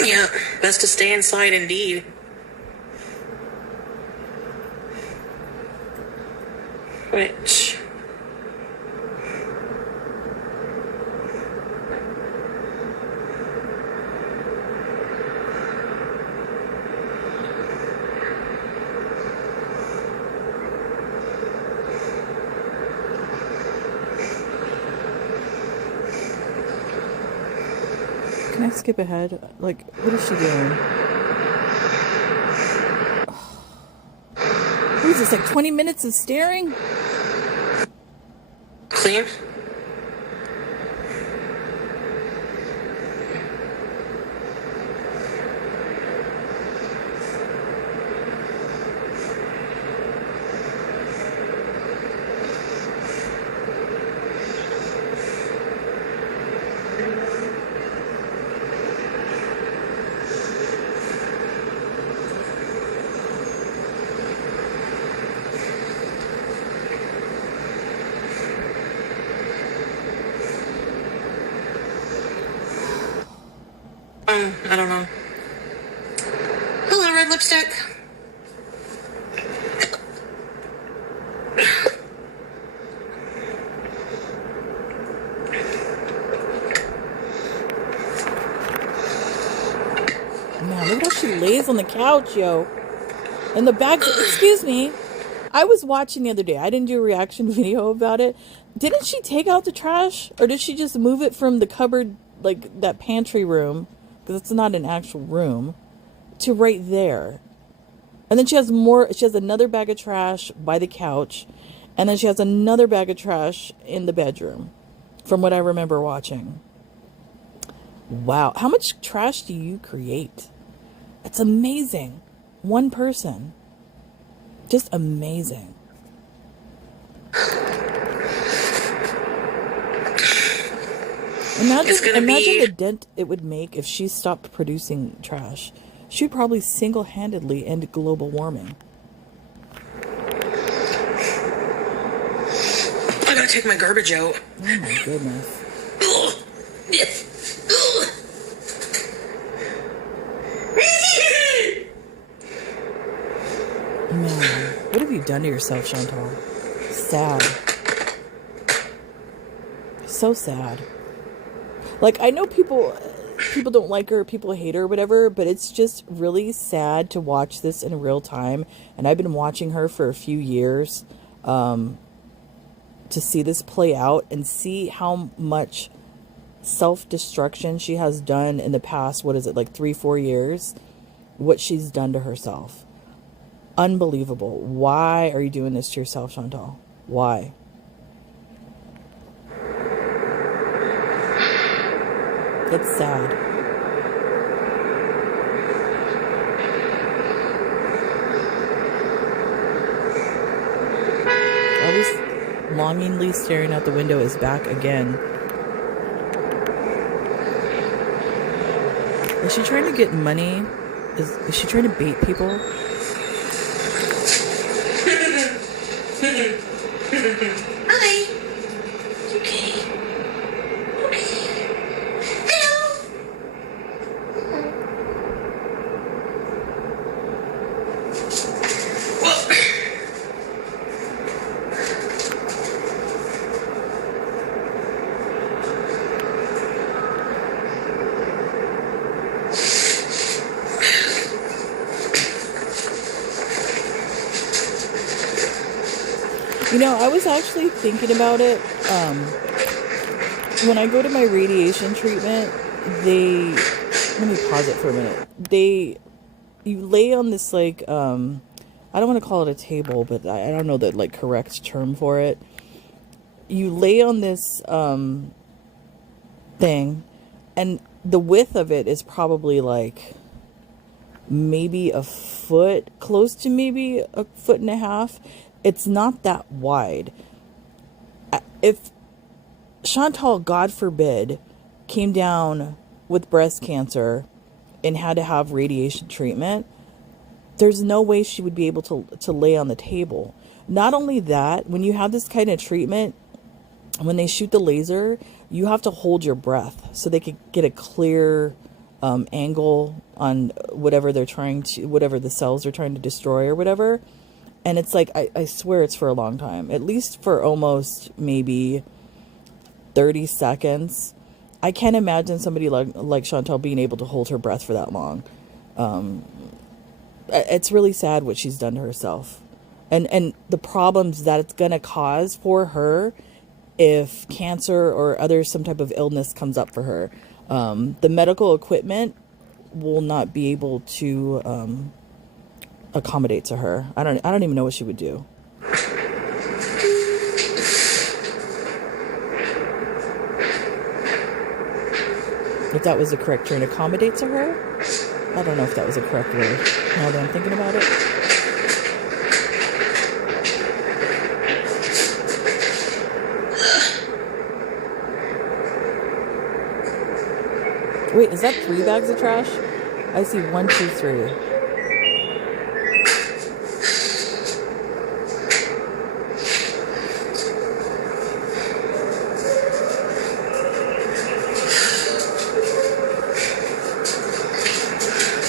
Yeah, best to stay inside indeed. Which... Can I skip ahead? Like, what is she doing? What is this, like 20 minutes of staring? Clean? I don't know. Hello, red lipstick. Man, look how she lays on the couch, yo. And the bag, excuse me. I was watching the other day. I didn't do a reaction video about it. Didn't she take out the trash? Or did she just move it from the cupboard, like that pantry room? Because it's not an actual room, to right there. And then she has another bag of trash by the couch, and then she has another bag of trash in the bedroom, from what I remember watching. Wow, how much trash do you create? It's amazing. One person. Just amazing. Imagine the dent it would make if she stopped producing trash. She'd probably single-handedly end global warming. I gotta take my garbage out. Oh my goodness. Man, what have you done to yourself, Chantal? Sad. So sad. Like, I know people don't like her, people hate her, whatever, but it's just really sad to watch this in real time. And I've been watching her for a few years to see this play out and see how much self-destruction she has done in the past, what is it, like 3-4 years? What she's done to herself. Unbelievable. Why are you doing this to yourself, Chantal? Why? It's sad. Always longingly staring out the window is back again. Is she trying to get money? Is she trying to bait people? Hi. Okay. Hello. You know, I was actually thinking about it. When I go to my radiation treatment, let me pause it for a minute. You lay on this, like, I don't want to call it a table, but I don't know the, like, correct term for it. You lay on this, thing, and the width of it is probably, like, maybe a foot, close to maybe a foot and a half. It's not that wide. If Chantal, God forbid, came down with breast cancer and had to have radiation treatment, there's no way she would be able to lay on the table. Not only that, when you have this kind of treatment, when they shoot the laser, you have to hold your breath so they could get a clear angle on whatever the cells are trying to destroy or whatever. And it's like, I swear it's for a long time, at least for almost maybe 30 seconds. I can't imagine somebody like Chantal being able to hold her breath for that long. It's really sad what she's done to herself, and the problems that it's going to cause for her if cancer or some type of illness comes up for her. The medical equipment will not be able to accommodate to her. I don't even know what she would do. If that was the correct term, accommodate to her? I don't know if that was a correct word, now that I'm thinking about it. Wait, is that 3 bags of trash? I see 1, 2, 3.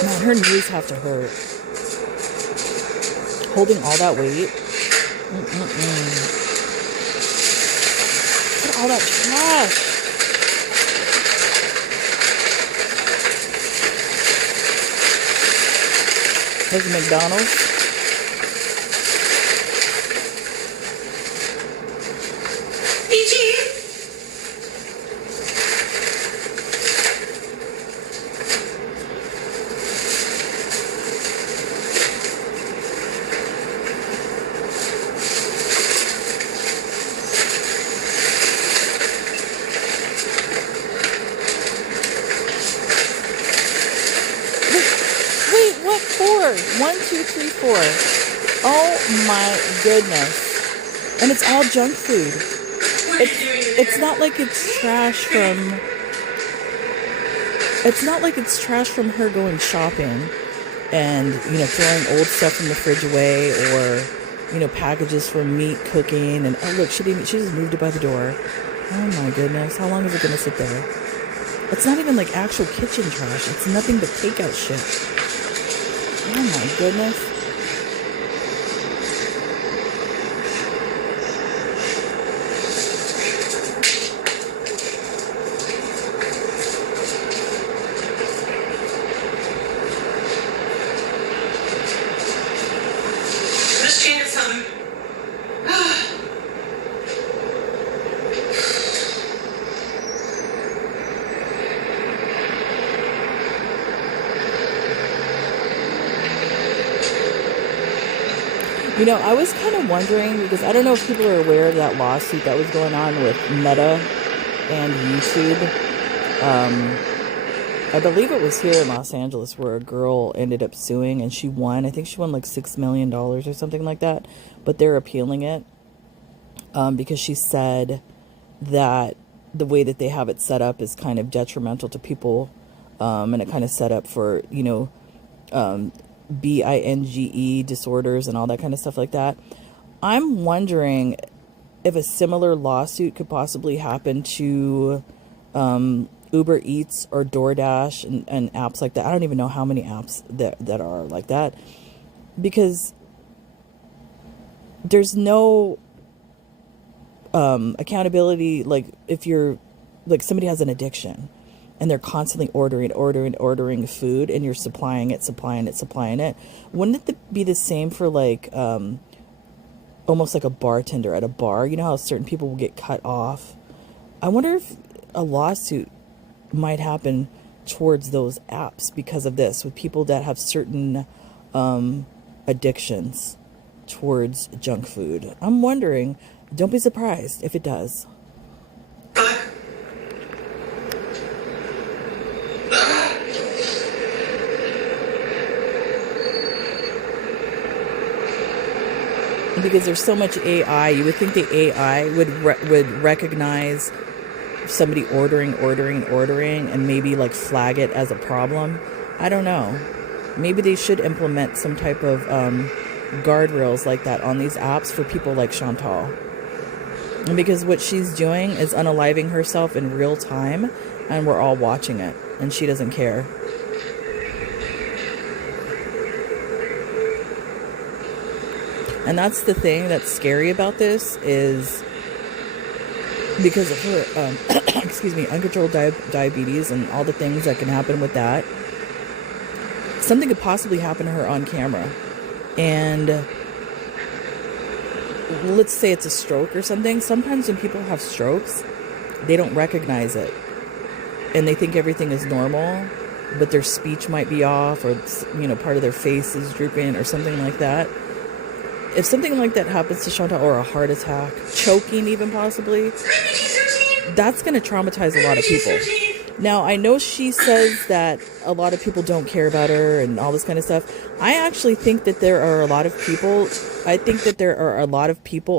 Man, her knees have to hurt. Holding all that weight. Look at all that trash. There's a McDonald's. Wait, what for? 1, 2, 3, 4. Oh my goodness. And it's all junk food. It's not like it's trash from It's not like it's trash from her going shopping and, throwing old stuff in the fridge away, or, packages for meat cooking. And oh, look, she just moved it by the door. Oh my goodness. How long is it going to sit there? It's not even like actual kitchen trash. It's nothing but takeout shit. Oh my goodness. I was kind of wondering, because I don't know if people are aware of that lawsuit that was going on with Meta and YouTube. I believe it was here in Los Angeles where a girl ended up suing and she won. I think she won like $6 million or something like that. But they're appealing it because she said that the way that they have it set up is kind of detrimental to people. And it kind of set up for, binge disorders and all that kind of stuff like that. I'm wondering if a similar lawsuit could possibly happen to Uber Eats or DoorDash and apps like that. I don't even know how many apps that are like that, because there's no accountability. Like if you're like somebody has an addiction and they're constantly ordering food, and you're supplying it. Wouldn't it be the same for like almost like a bartender at a bar? You know how certain people will get cut off? I wonder if a lawsuit might happen towards those apps because of this, with people that have certain addictions towards junk food. I'm wondering. Don't be surprised if it does. Because there's so much AI, you would think the AI would recognize somebody ordering, and maybe like flag it as a problem. I don't know. Maybe they should implement some type of guardrails like that on these apps for people like Chantal. And because what she's doing is unaliving herself in real time, and we're all watching it, and she doesn't care. And that's the thing that's scary about this, is because of her, uncontrolled diabetes and all the things that can happen with that. Something could possibly happen to her on camera. And let's say it's a stroke or something. Sometimes when people have strokes, they don't recognize it. And they think everything is normal, but their speech might be off, or, part of their face is drooping or something like that. If something like that happens to Chantal, or a heart attack, choking even possibly, that's going to traumatize a lot of people. Now, I know she says that a lot of people don't care about her and all this kind of stuff. I actually think that there are a lot of people,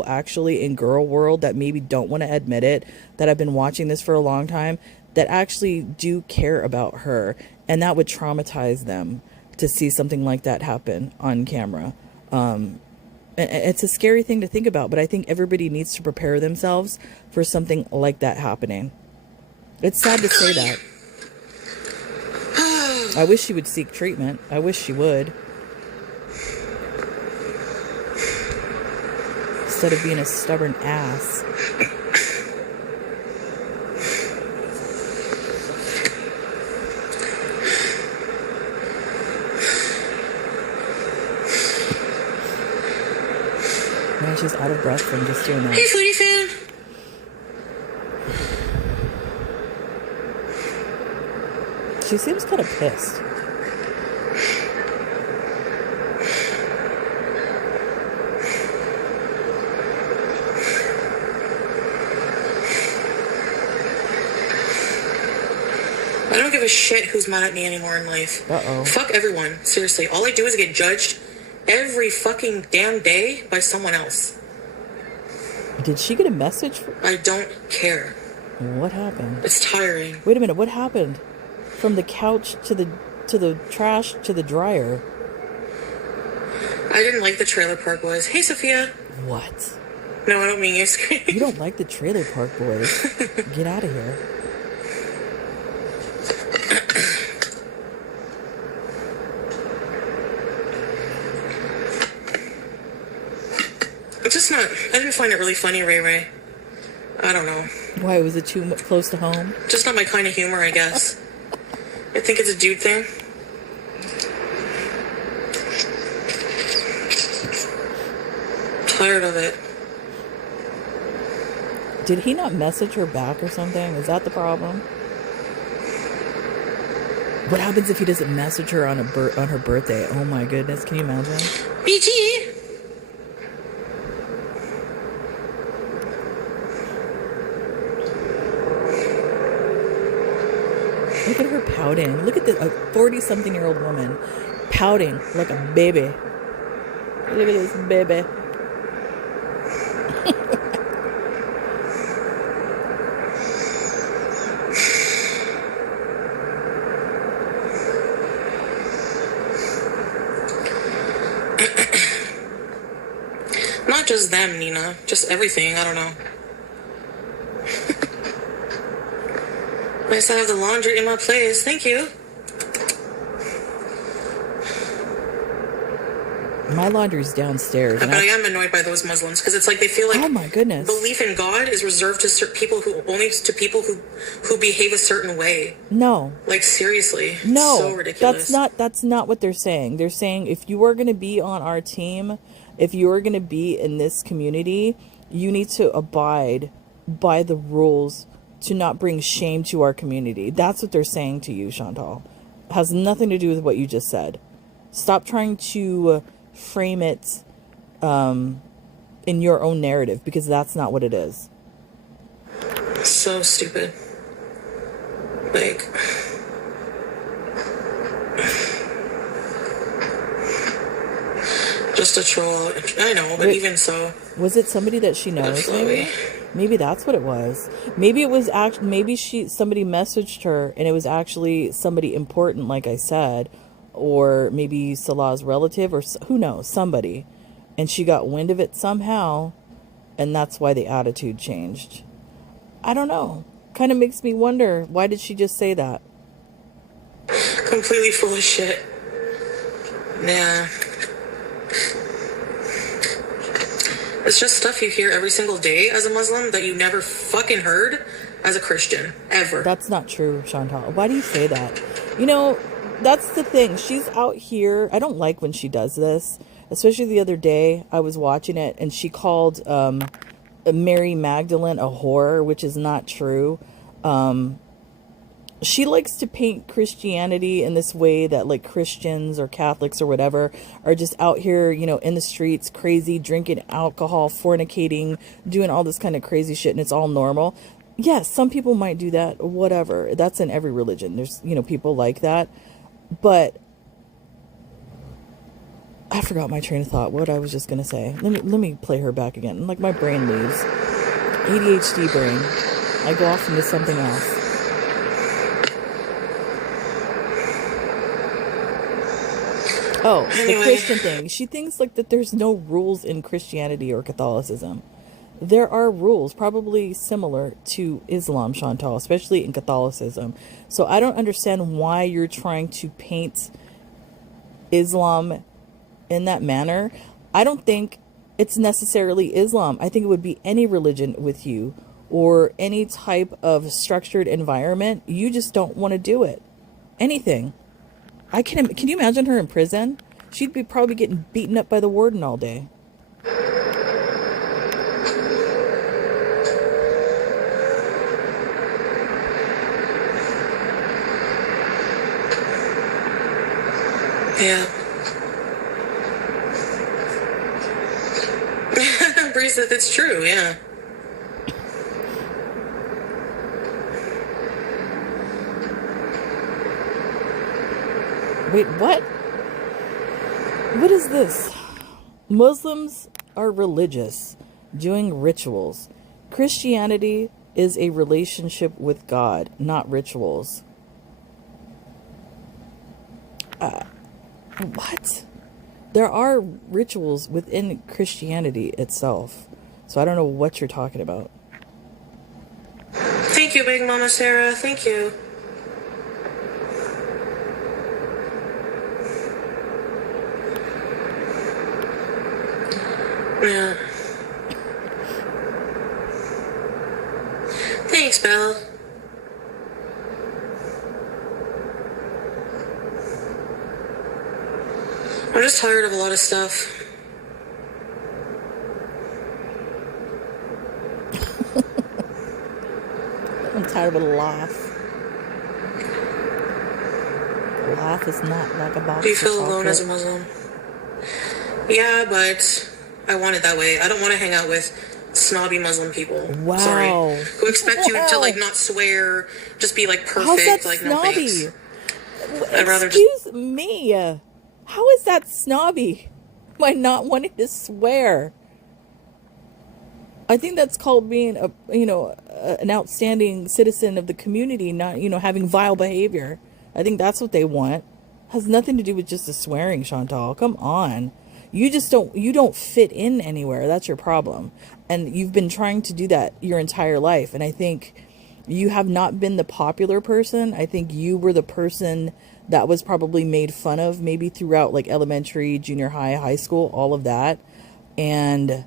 actually in girl world that maybe don't want to admit it, that have been watching this for a long time, that actually do care about her. And that would traumatize them to see something like that happen on camera. It's a scary thing to think about, but I think everybody needs to prepare themselves for something like that happening. It's sad to say that. I wish she would seek treatment. I wish she would. Instead of being a stubborn ass. Man, she's out of breath from just doing that. Hey, Foodie fan. She seems kind of pissed. I don't give a shit who's mad at me anymore in life. Uh-oh. Fuck everyone. Seriously. All I do is get judged every fucking damn day by someone else. Did she get a message? I don't care. What happened? It's tiring. Wait a minute, what happened? From the couch to the trash to the dryer. I didn't like the Trailer Park Boys. Hey, Sophia. What? No, I don't mean you. You don't like the Trailer Park Boys. Get out of here. It's just not... I didn't find it really funny, Ray Ray. I don't know. Why? Was it too close to home? Just not my kind of humor, I guess. I think it's a dude thing. Tired of it. Did he not message her back or something? Is that the problem? What happens if he doesn't message her on her birthday? Oh my goodness, can you imagine? BG! Look at her pouting. Look at a 40-something-year-old woman pouting like a baby. Look at this baby. Not just them, Nina. Just everything. I don't know. I still have the laundry in my place. Thank you. My laundry's downstairs. But I am annoyed by those Muslims because it's like they feel like, oh my goodness, belief in God is reserved to certain people who behave a certain way. No. Like seriously. No. So ridiculous. That's not what they're saying. They're saying if you are going to be on our team, if you are going to be in this community, you need to abide by the rules to not bring shame to our community. That's what they're saying to you, Chantal. It has nothing to do with what you just said. Stop trying to frame it in your own narrative, because that's not what it is. So stupid. Like, just a troll. I know, but even so. Was it somebody that she knows? Maybe that's what it was. Maybe it was maybe somebody messaged her and it was actually somebody important, like I said, or maybe Salah's relative, or who knows, somebody, and she got wind of it somehow, and that's why the attitude changed. I don't know. Kind of makes me wonder, why did she just say that? Completely full of shit. Yeah. It's just stuff you hear every single day as a Muslim that you never fucking heard as a Christian, ever. That's not true, Chantal. Why do you say that? You know, that's the thing. She's out here. I don't like when she does this. Especially the other day, I was watching it, and she called Mary Magdalene a whore, which is not true. She likes to paint Christianity in this way that, like, Christians or Catholics or whatever are just out here, you know, in the streets, crazy, drinking alcohol, fornicating, doing all this kind of crazy shit, and it's all normal. Yes, some people might do that, whatever. That's in every religion. There's, you know, people like that. But I forgot my train of thought, what I was just going to say. Let me play her back again. Like, my brain leaves. ADHD brain. I go off into something else. Oh, the Christian thing. She thinks like that there's no rules in Christianity or Catholicism. There are rules, probably similar to Islam, Chantal, especially in Catholicism. So I don't understand why you're trying to paint Islam in that manner. I don't think it's necessarily Islam. I think it would be any religion with you, or any type of structured environment. You just don't want to do it. Anything. Can you imagine her in prison? She'd be probably getting beaten up by the warden all day. Yeah. Bree says it's true, yeah. Wait, what? What is this? Muslims are religious, doing rituals. Christianity is a relationship with God, not rituals. What? There are rituals within Christianity itself. So I don't know what you're talking about. Thank you, Big Mama Sarah. Thank you. Yeah. Thanks, Belle. I'm just tired of a lot of stuff. I'm tired of a laugh. A laugh is not like a box. Do you feel alone as a Muslim? Yeah, but I want it that way. I don't want to hang out with snobby Muslim people. Wow. Sorry. Who expect you to like not swear, just be like perfect. How's that like snobby? No thanks. I'd rather Excuse me. How is that snobby? By not wanting to swear. I think that's called being an outstanding citizen of the community, not, having vile behavior. I think that's what they want. Has nothing to do with just the swearing, Chantal. Come on. You don't fit in anywhere. That's your problem. And you've been trying to do that your entire life. And I think you have not been the popular person. I think you were the person that was probably made fun of maybe throughout like elementary, junior high, high school, all of that. And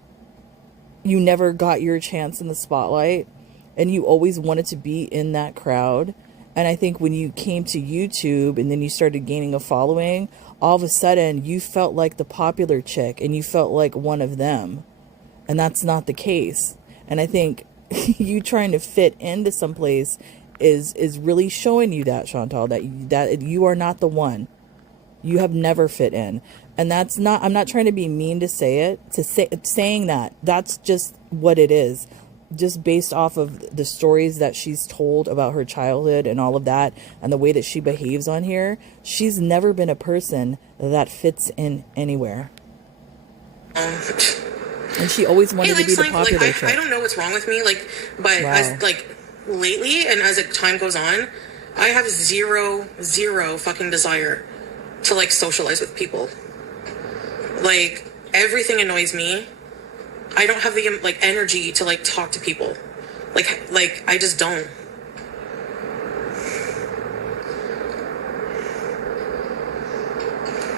you never got your chance in the spotlight, and you always wanted to be in that crowd. And I think when you came to YouTube and then you started gaining a following, all of a sudden you felt like the popular chick and you felt like one of them. And that's not the case. And I think you trying to fit into someplace is really showing you that, Chantal, that you are not the one. You have never fit in. And that's not, I'm not trying to be mean to say it, saying that. That's just what it is. Just based off of the stories that she's told about her childhood and all of that, and the way that she behaves on here, she's never been a person that fits in anywhere. And she always wanted to be the popular chick. I don't know what's wrong with me, but as lately and as time goes on, I have zero fucking desire to socialize with people. Everything annoys me. I don't have the energy to talk to people. I just don't.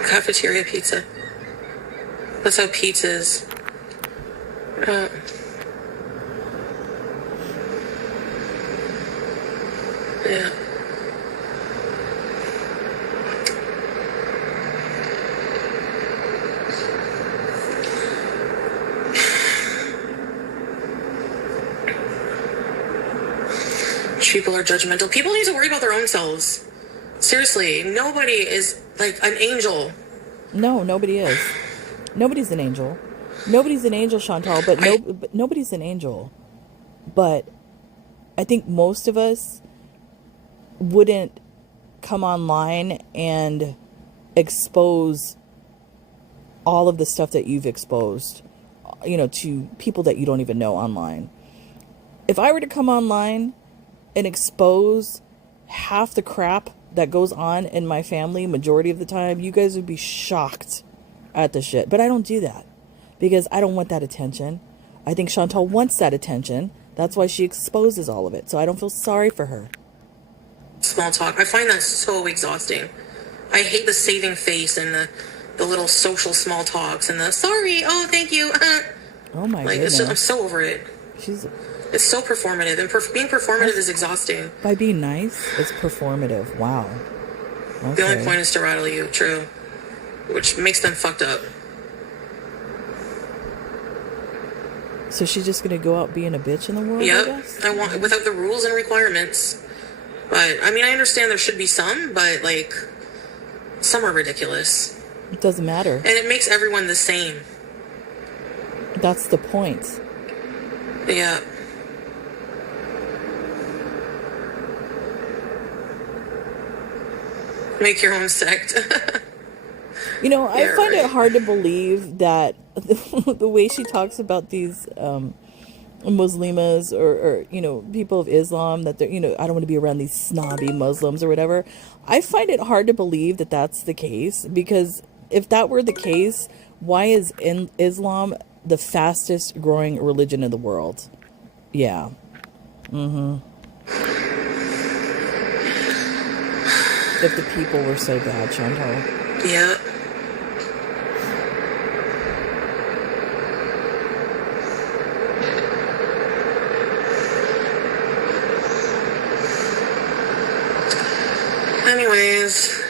Cafeteria pizza. That's how pizza is. Yeah. People are judgmental. People need to worry about their own selves. Seriously, nobody is an angel. No, nobody is. Nobody's an angel. Nobody's an angel, Chantal, but nobody's an angel. But I think most of us wouldn't come online and expose all of the stuff that you've exposed, to people that you don't even know online. If I were to come online and expose half the crap that goes on in my family, majority of the time, you guys would be shocked at the shit. But I don't do that because I don't want that attention. I think Chantal wants that attention. That's why she exposes all of it. So I don't feel sorry for her. Small talk. I find that so exhausting. I hate the saving face and the little social small talks and the sorry, oh, thank you. Oh my goodness. I'm so over it. It's so performative, and being performative is exhausting. By being nice, it's performative. Wow. Okay. The only point is to rattle you, true. Which makes them fucked up. So she's just gonna go out being a bitch in the world? Yep. I guess? Without the rules and requirements. But, I understand there should be some, but, some are ridiculous. It doesn't matter. And it makes everyone the same. That's the point. Yeah. Make your own sect. I find it hard to believe that the way she talks about these Muslimas or people of Islam that they're, I don't want to be around these snobby Muslims or whatever. I find it hard to believe that that's the case, because if that were the case, why is Islam the fastest growing religion in the world? Yeah. If the people were so bad, Chantal. Yeah. Anyways.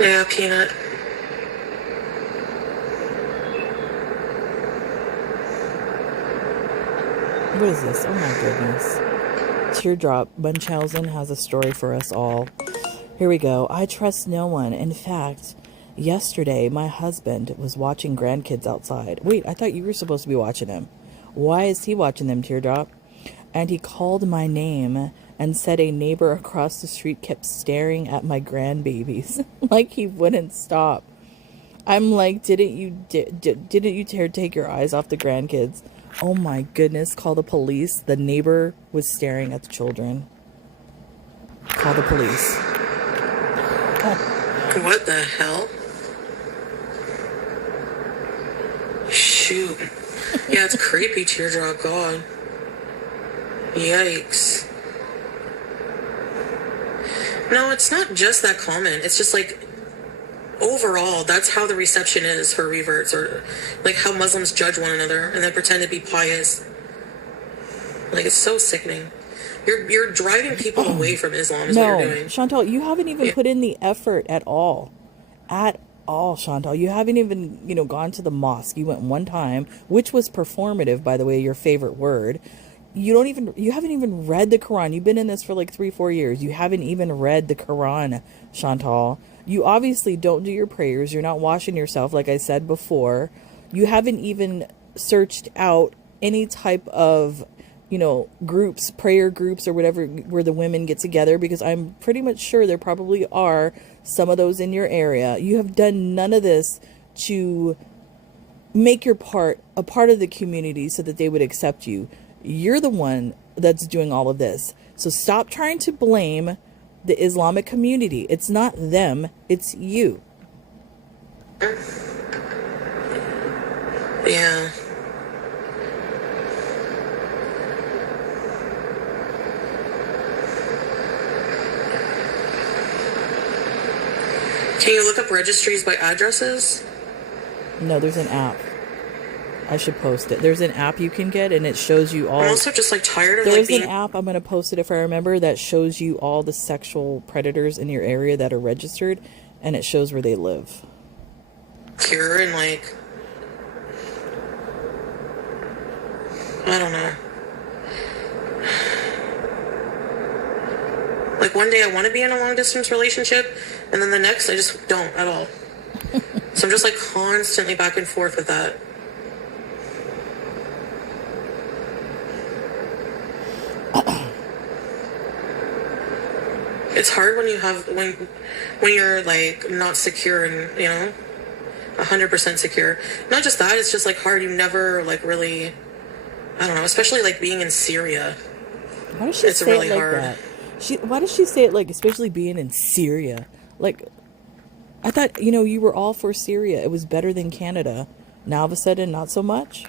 Yeah, Peanut. What is this? Oh my goodness. Teardrop Munchausen has a story for us all. Here we go. I trust no one. In fact, yesterday my husband was watching grandkids outside. Wait, I thought you were supposed to be watching them. Why is he watching them, Teardrop? And he called my name and said a neighbor across the street kept staring at my grandbabies like he wouldn't stop. I'm like, didn't you dare take your eyes off the grandkids? Oh my goodness, call the police. The neighbor was staring at the children. Call the police. What the hell? Shoot. Yeah, it's creepy, Teardrop. God. Yikes. No, it's not just that comment. It's just like, overall, that's how the reception is for reverts, or like how Muslims judge one another and then pretend to be pious. Like, it's so sickening. You're driving people away from Islam is what you're doing. Chantal, you haven't even put in the effort at all. At all, Chantal. You haven't even, gone to the mosque. You went one time, which was performative, by the way, your favorite word. You haven't even read the Quran. You've been in this for like 3-4 years. You haven't even read the Quran, Chantal. You obviously don't do your prayers. You're not washing yourself, like I said before. You haven't even searched out any type of, groups, prayer groups or whatever, where the women get together, because I'm pretty much sure there probably are some of those in your area. You have done none of this to make your part a part of the community so that they would accept you. You're the one that's doing all of this. So stop trying to blame the Islamic community. It's not them, it's you. Yeah. Can you look up registries by addresses? No, there's an app. I should post it. There's an app you can get, and it shows you all. I'm also just like tired of There's an app, I'm going to post it if I remember, that shows you all the sexual predators in your area that are registered, and it shows where they live. Pure and like, I don't know. Like, one day I want to be in a long distance relationship, and then the next I just don't at all. So I'm just like constantly back and forth with that. It's hard when you have when you're like not secure and 100% secure. Not just that, it's just like hard. You never like really, I don't know, especially like being in Syria. Why does she say really it like hard. That? Why does she say it like, especially being in Syria? Like, I thought, you were all for Syria. It was better than Canada. Now all of a sudden, not so much?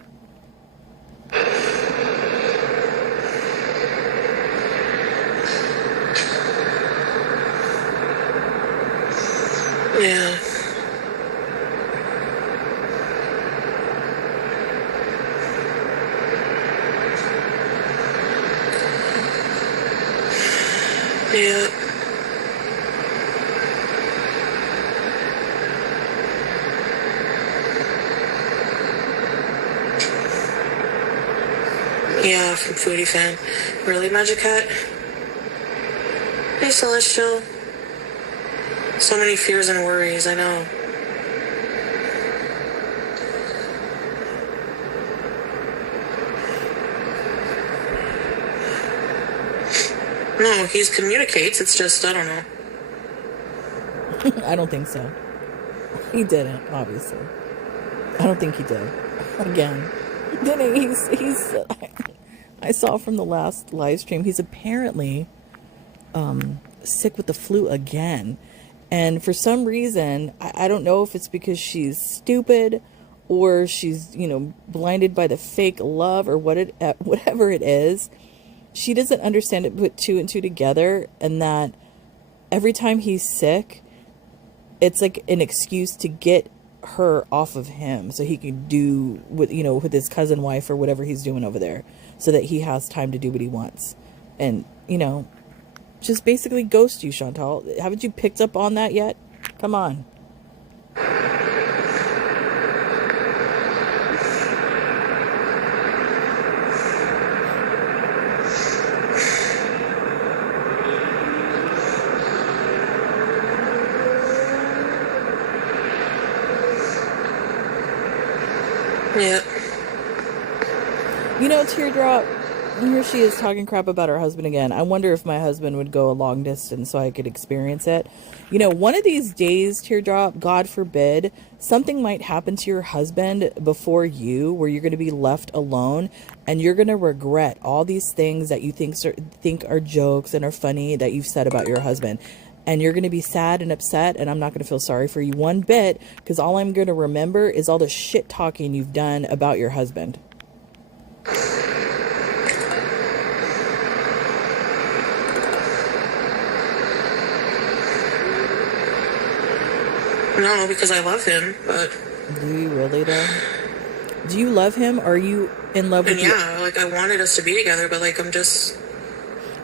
Yeah. Yeah. Yeah, from Foodie fan. Really, Magic Cat? Hey, Celestial. So many fears and worries, I know. No, he communicates, it's just, I don't know. I don't think so. He didn't, obviously. I don't think he did. Again. Didn't he's I saw from the last live stream, he's apparently sick with the flu again. And for some reason, I don't know if it's because she's stupid or she's, blinded by the fake love or whatever it is. She doesn't understand it, put two and two together, and that every time he's sick, it's like an excuse to get her off of him so he can do with his cousin wife or whatever he's doing over there, so that he has time to do what he wants. And, just basically ghost you, Chantal. Haven't you picked up on that yet? Come on. Yeah. Teardrop, here she is talking crap about her husband again. I wonder if my husband would go a long distance so I could experience it. One of these days, Teardrop, God forbid, something might happen to your husband before you, where you're going to be left alone, and you're going to regret all these things that you think are jokes and are funny that you've said about your husband. And you're going to be sad and upset, and I'm not going to feel sorry for you one bit, because all I'm going to remember is all the shit talking you've done about your husband. No, because I love him, but... Do you really, though? Do you love him? Or are you in love with him? Yeah, I wanted us to be together, but, I'm just...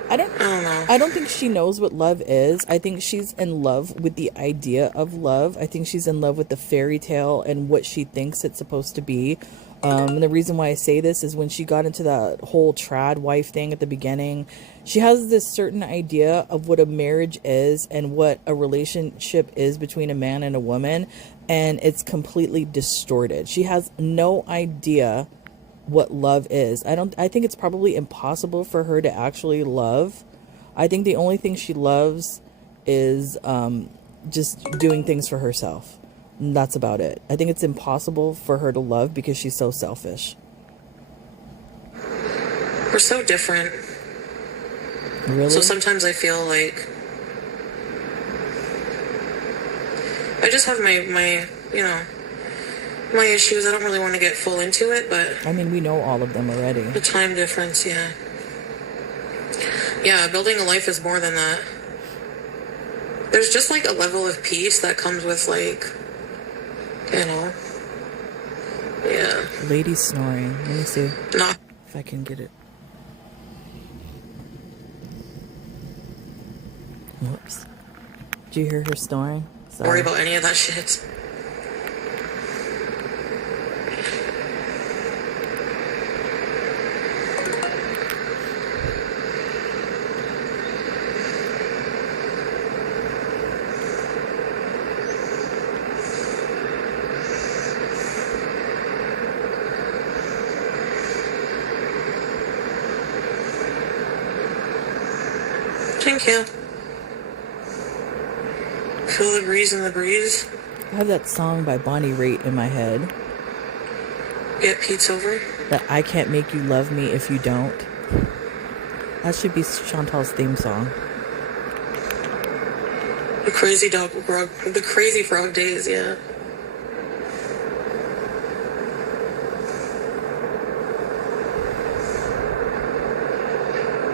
I don't know. I don't think she knows what love is. I think she's in love with the idea of love. I think she's in love with the fairy tale and what she thinks it's supposed to be. And the reason why I say this is when she got into that whole trad wife thing at the beginning, she has this certain idea of what a marriage is and what a relationship is between a man and a woman, and it's completely distorted. She has no idea what love is. I think it's probably impossible for her to actually love. I think the only thing she loves is just doing things for herself. And that's about it. I think it's impossible for her to love because she's so selfish. We're so different. Really? So sometimes I feel like I just have my my issues. I don't really want to get full into it, but... I mean, we know all of them already. The time difference, yeah. Yeah, building a life is more than that. There's just, a level of peace that comes with, Yeah. Lady snoring. Let me see. No. If I can get it. Whoops. Did you hear her snoring? Sorry. Worry about any of that shit. Thank you. Feel the breeze in the breeze. I have that song by Bonnie Raitt in my head. Get Pete's over. That I can't make you love me if you don't. That should be Chantal's theme song. The crazy frog days, yeah.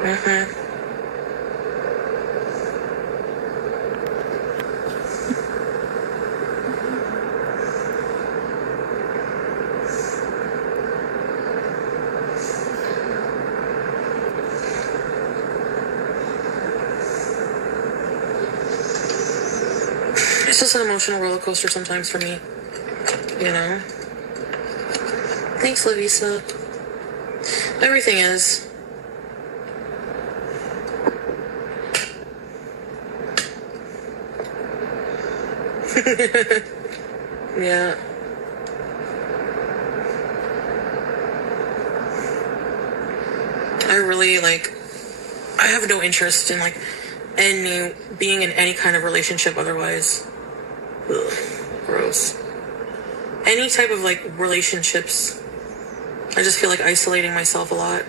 Mm-hmm. It's just an emotional roller coaster sometimes for me, Thanks, Lavisa. Everything is. Yeah. I really, I have no interest in, being in any kind of relationship otherwise. Ugh, gross. gross. Any type of, like, relationships, I just feel like isolating myself a lot.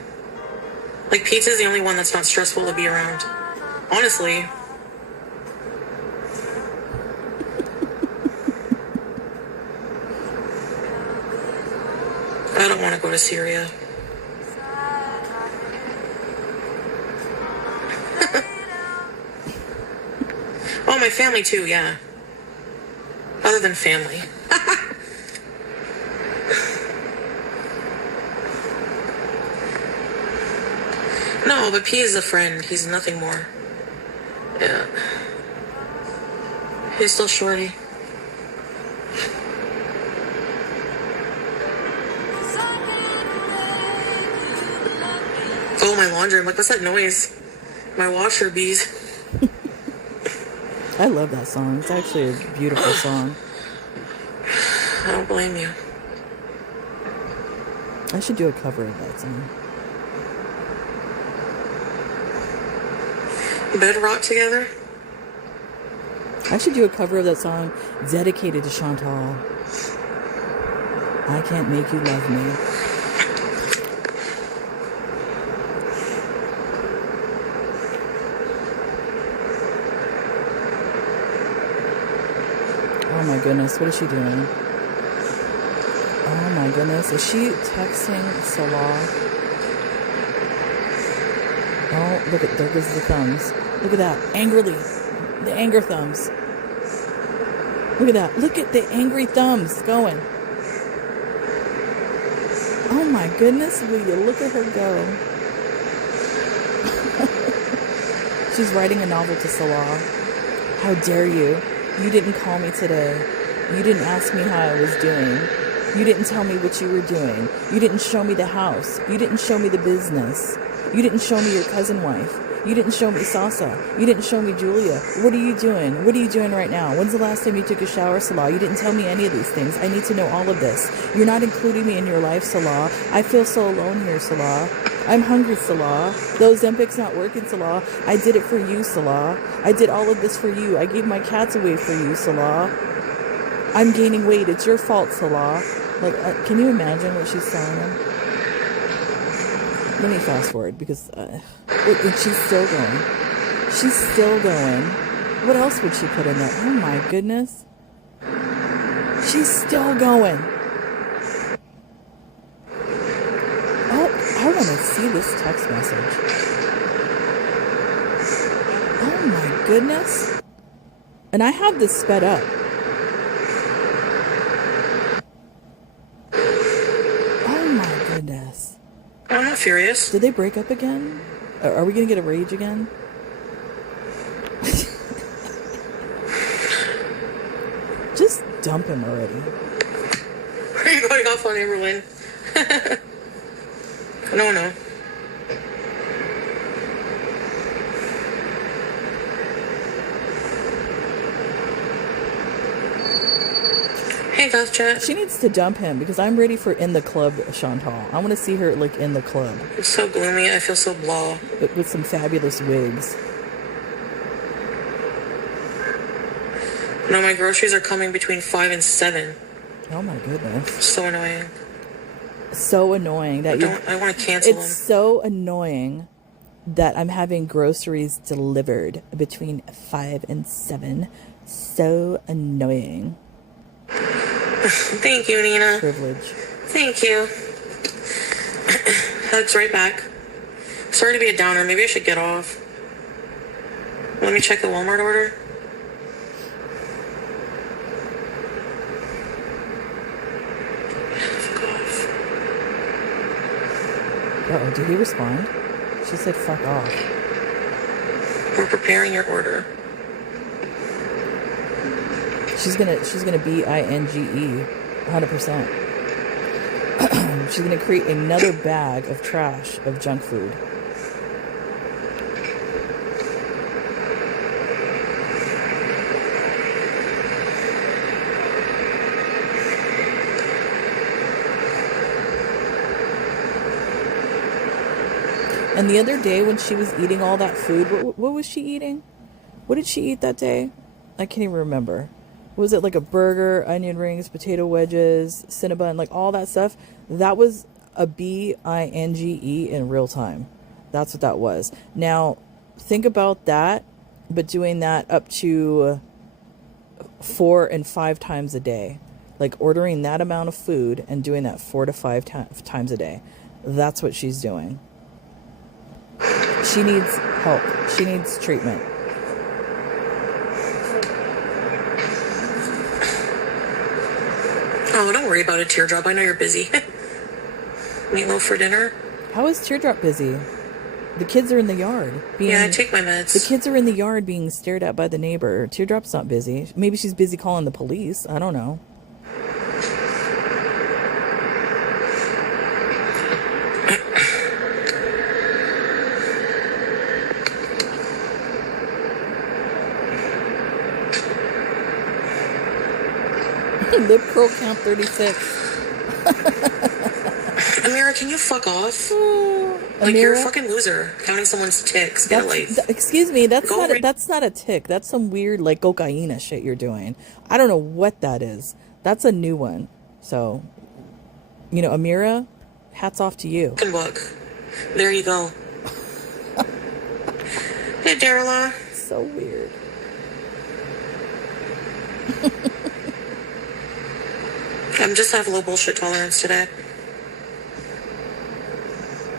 Like, pizza is the only one that's not stressful to be around. Honestly. I don't want to go to Syria. Oh, my family too, yeah. Other than family. No, but P is a friend. He's nothing more. Yeah. He's still shorty. Oh, my laundry. I'm like, what's that noise? My washer bees. I love that song. It's actually a beautiful song. I don't blame you. I should do a cover of that song. Bed rot together? I should do a cover of that song dedicated to Chantal. I Can't Make You Love Me. Oh my goodness, what is she doing? Oh my goodness, is she texting Salah? Oh, look at, there goes the thumbs. Look at that, angrily. The anger thumbs. Look at that, look at the angry thumbs going. Oh my goodness, will you look at her go? She's writing a novel to Salah. How dare you? You didn't call me today. You didn't ask me how I was doing. You didn't tell me what you were doing. You didn't show me the house. You didn't show me the business. You didn't show me your cousin wife. You didn't show me Sasa. You didn't show me Julia. What are you doing? What are you doing right now? When's the last time you took a shower, Salah? You didn't tell me any of these things. I need to know all of this. You're not including me in your life, Salah. I feel so alone here, Salah. I'm hungry, Salah. Those Ozempic's not working, Salah. I did it for you, Salah. I did all of this for you. I gave my cats away for you, Salah. I'm gaining weight. It's your fault, Salah. Like, can you imagine what she's telling him? Let me fast forward because and she's still going. She's still going. What else would she put in there? Oh my goodness. She's still going. I want to see this text message. Oh my goodness. And I have this sped up. Oh my goodness. I'm not furious. Did they break up again? Are we going to get a rage again? Just dump him already. Are you going off on Amberlynn? No. Hey, Goth Chat. She needs to dump him because I'm ready for In the Club Chantal. I want to see her like in the club. It's so gloomy. I feel so blah. With some fabulous wigs. No, my groceries are coming between 5 and 7. Oh my goodness. So annoying. So annoying that I want to cancel them. It's so annoying that I'm having groceries delivered between 5 and 7. So annoying. Thank you, Nina. Privilege. Thank you. Hugs right back. Sorry to be a downer. Maybe I should get off. Let me check the Walmart order. Uh-oh, did he respond? She said fuck off. We're preparing your order. She's gonna BINGE 100%. She's gonna create another bag of trash of junk food. And the other day when she was eating all that food, what was she eating? What did she eat that day? I can't even remember. was it like a burger, onion rings, potato wedges, Cinnabon, like all that stuff. That was a binge in real time. That's what that was. Now, think about that, but doing that up to 4 and 5 times a day. Like ordering that amount of food and doing that 4 to 5 times a day. That's what she's doing. She needs help. She needs treatment. Oh, don't worry about it, Teardrop. I know you're busy. Meatloaf for dinner? How is Teardrop busy? The kids are in the yard. Yeah, I take my meds. The kids are in the yard being stared at by the neighbor. Teardrop's not busy. Maybe she's busy calling the police. I don't know. Lip curl count 36. Amira, can you fuck off? Like, Amira? you're a fucking loser. Counting someone's ticks. Get a life. Excuse me, that's not a tick. That's some weird, like, cocaine shit you're doing. I don't know what that is. That's a new one. So, you know, Amira, hats off to you. Fucking book. There you go. Hey, Darla. So weird. I'm just have low bullshit tolerance today.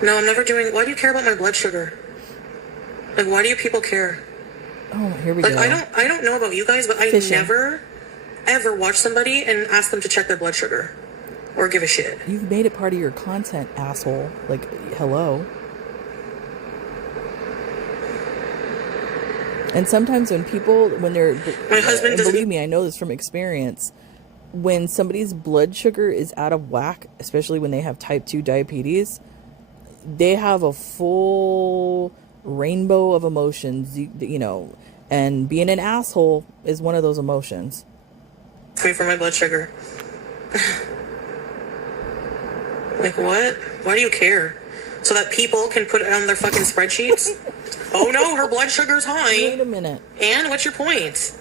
No, I'm never doing... Why do you care about my blood sugar? Like, why do you people care? Oh, here we go. I don't know about you guys, but I never, ever watch somebody and ask them to check their blood sugar. Or give a shit. You've made it part of your content, asshole. Like, hello. And sometimes when people, when they're... My husband doesn't... Believe me, I know this from experience. When somebody's blood sugar is out of whack, especially when they have type 2 diabetes, they have a full rainbow of emotions, you know, and being an asshole is one of those emotions. Me for my blood sugar. Like, what? Why do you care? So that people can put it on their fucking spreadsheets? Oh no, her blood sugar's high. Wait a minute. And what's your point?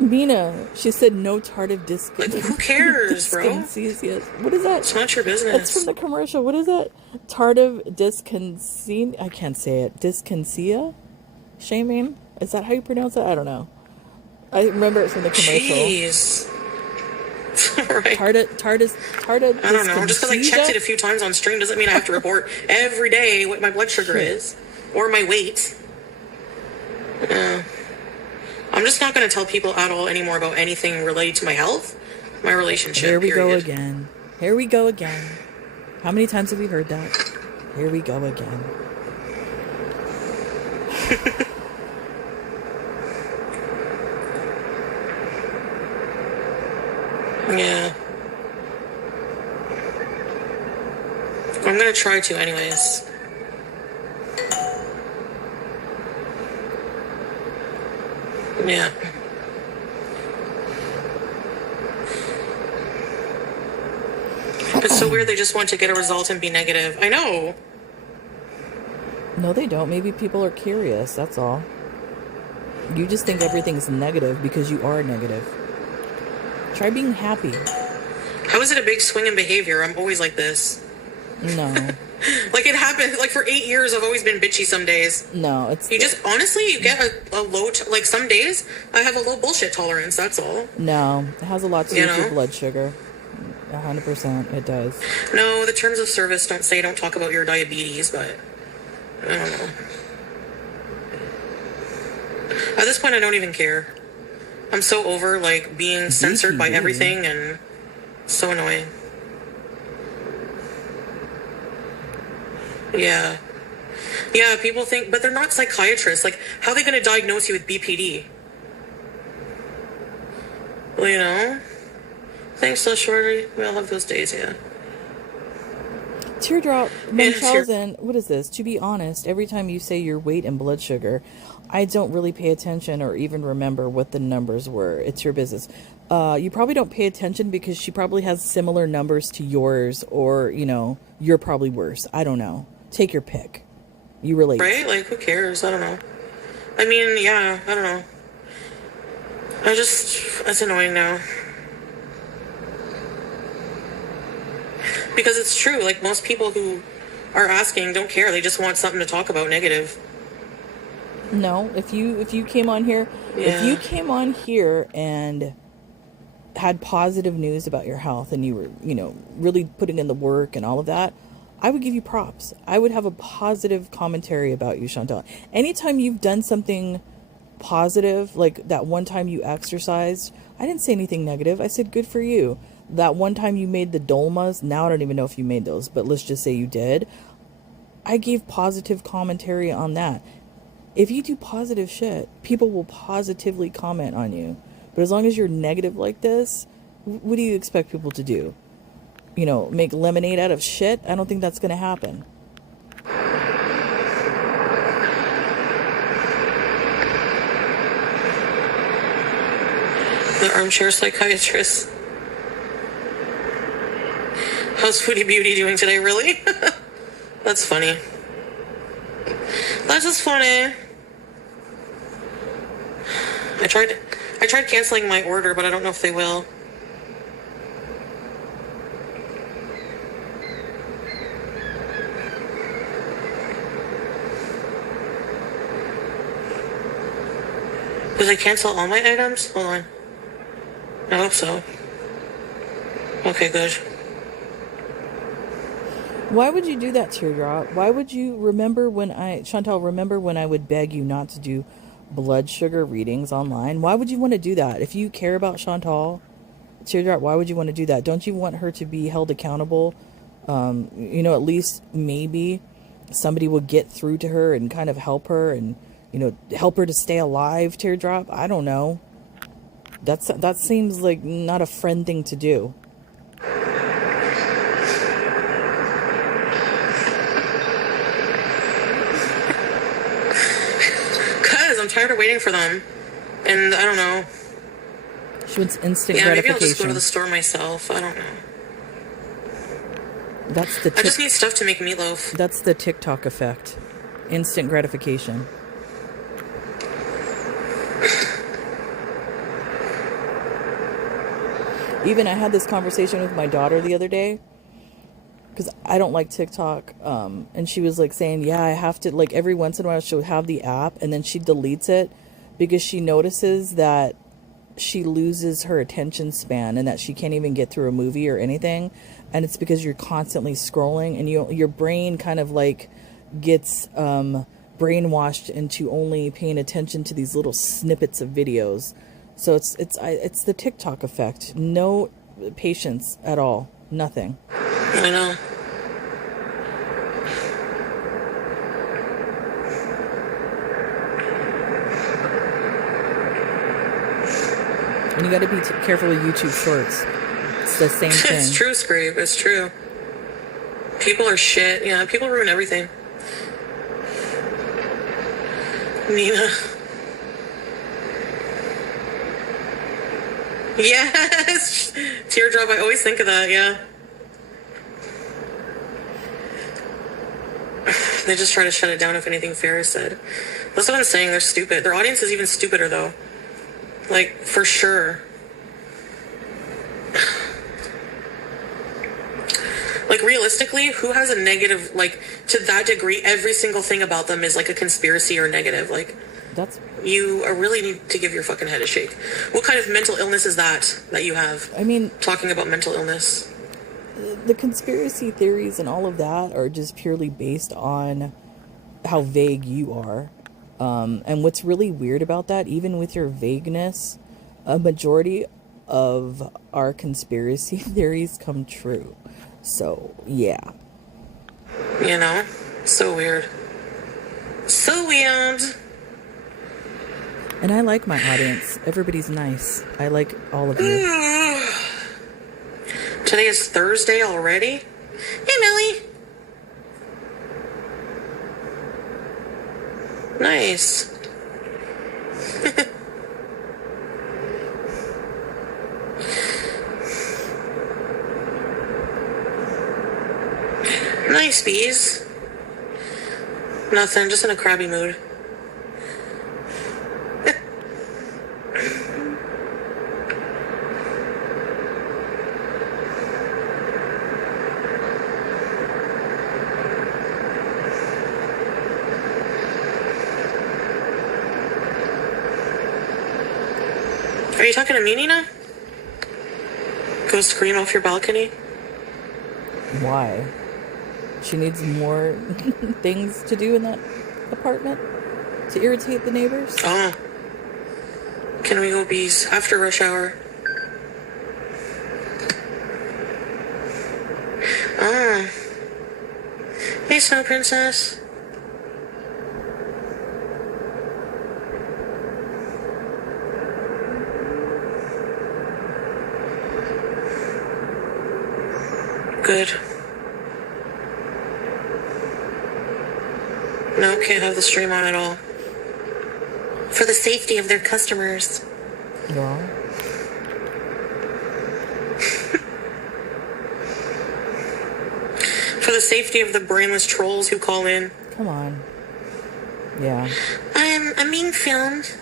Mina, she said no tardive disc. Like, who cares, bro? What is that? It's not your business. That's from the commercial. What is that? Tardive dyskinesia? I can't say it. Dyskinesia? Shaming? Is that how you pronounce it? I don't know. I remember it from the commercial. Jeez. Right. Tardive I don't know. Just because I checked it a few times on stream doesn't mean I have to report every day what my blood sugar is. Or my weight. I'm just not going to tell people at all anymore about anything related to my health, my relationship. Here we go again. Here we go again. How many times have we heard that? Here we go again. Yeah. I'm going to try to anyways. Yeah. It's so weird they just want to get a result and be negative. I know. No, they don't. Maybe people are curious. That's all. You just think everything's negative because you are negative. Try being happy. How is it a big swing in behavior? I'm always like this. No. Like, it happened, like, for 8 years I've always been bitchy some days. No, it's... You just, honestly, you get a low... like, some days I have a low bullshit tolerance, that's all. No, it has a lot to do with your blood sugar. 100%, it does. No, the terms of service don't talk about your diabetes, but... I don't know. At this point, I don't even care. I'm so over, like, being censored by everything, and so annoying. Yeah. Yeah, people think, but they're not psychiatrists. Like, how are they going to diagnose you with BPD? Well, you know? Thanks, so shorty. We all have those days, yeah. Teardrop, Munchausen, what is this? To be honest, every time you say your weight and blood sugar, I don't really pay attention or even remember what the numbers were. It's your business. You probably don't pay attention because she probably has similar numbers to yours, or, you know, you're probably worse. I don't know. Take your pick. You relate. Right? Like, who cares? I don't know. I mean, yeah, I don't know. It's annoying now. Because it's true, like, most people who are asking don't care. They just want something to talk about negative. No, if you came on here, if you came on here and had positive news about your health and you were, really putting in the work and all of that, I would give you props. I would have a positive commentary about you, Chantal. Anytime you've done something positive, like that one time you exercised, I didn't say anything negative. I said, good for you. That one time you made the dolmas, now I don't even know if you made those, but let's just say you did. I gave positive commentary on that. If you do positive shit, people will positively comment on you. But as long as you're negative like this, what do you expect people to do? Make lemonade out of shit? I don't think that's going to happen. The armchair psychiatrist. How's Foodie Beauty doing today, really? That's funny. That's just funny. I tried canceling my order, but I don't know if they will. Did I cancel all my items? Hold on. I hope so. Okay, good. Why would you do that, Teardrop? Why would you remember when I would beg you not to do blood sugar readings online? Why would you want to do that? If you care about Chantal, Teardrop, why would you want to do that? Don't you want her to be held accountable? At least maybe somebody will get through to her and kind of help her and, help her to stay alive, Teardrop. I don't know. That seems like not a friend thing to do. I'm tired of waiting for them. And I don't know. She wants instant gratification. Maybe I'll just go to the store myself. I don't know. I just need stuff to make meatloaf. That's the TikTok effect. Instant gratification. Even I had this conversation with my daughter the other day, because I don't like TikTok, and she was like saying, yeah, I have to, like, every once in a while she'll have the app and then she deletes it because she notices that she loses her attention span and that she can't even get through a movie or anything. And it's because you're constantly scrolling and your brain kind of like gets brainwashed into only paying attention to these little snippets of videos. So it's the TikTok effect. No patience at all. Nothing. I know. And you got to be careful with YouTube Shorts. It's the same thing. It's true, Scrape. It's true. People are shit. Yeah, people ruin everything. Nina. Yes! Teardrop, I always think of that, yeah. They just try to shut it down if anything fair is said. That's what I'm saying, they're stupid. Their audience is even stupider, though. Like, for sure. Like, realistically, who has a negative, like, to that degree, every single thing about them is, like, a conspiracy or negative, like... You really need to give your fucking head a shake. What kind of mental illness is that you have? I mean... Talking about mental illness. The conspiracy theories and all of that are just purely based on how vague you are. And what's really weird about that, even with your vagueness, a majority of our conspiracy theories come true. So, yeah. You know? So weird. So weird. And I like my audience. Everybody's nice. I like all of you. Today is Thursday already? Hey, Millie. Nice. Nice, bees. Nothing, just in a crabby mood. Are you talking to me, Nina? Go scream off your balcony? Why? She needs more things to do in that apartment to irritate the neighbors? Oh. Can we go bees after rush hour? Oh. Hey, Snow Princess. Good. No, can't have the stream on at all. For the safety of their customers. Yeah. For the safety of the brainless trolls who call in. Come on. Yeah. I'm being filmed.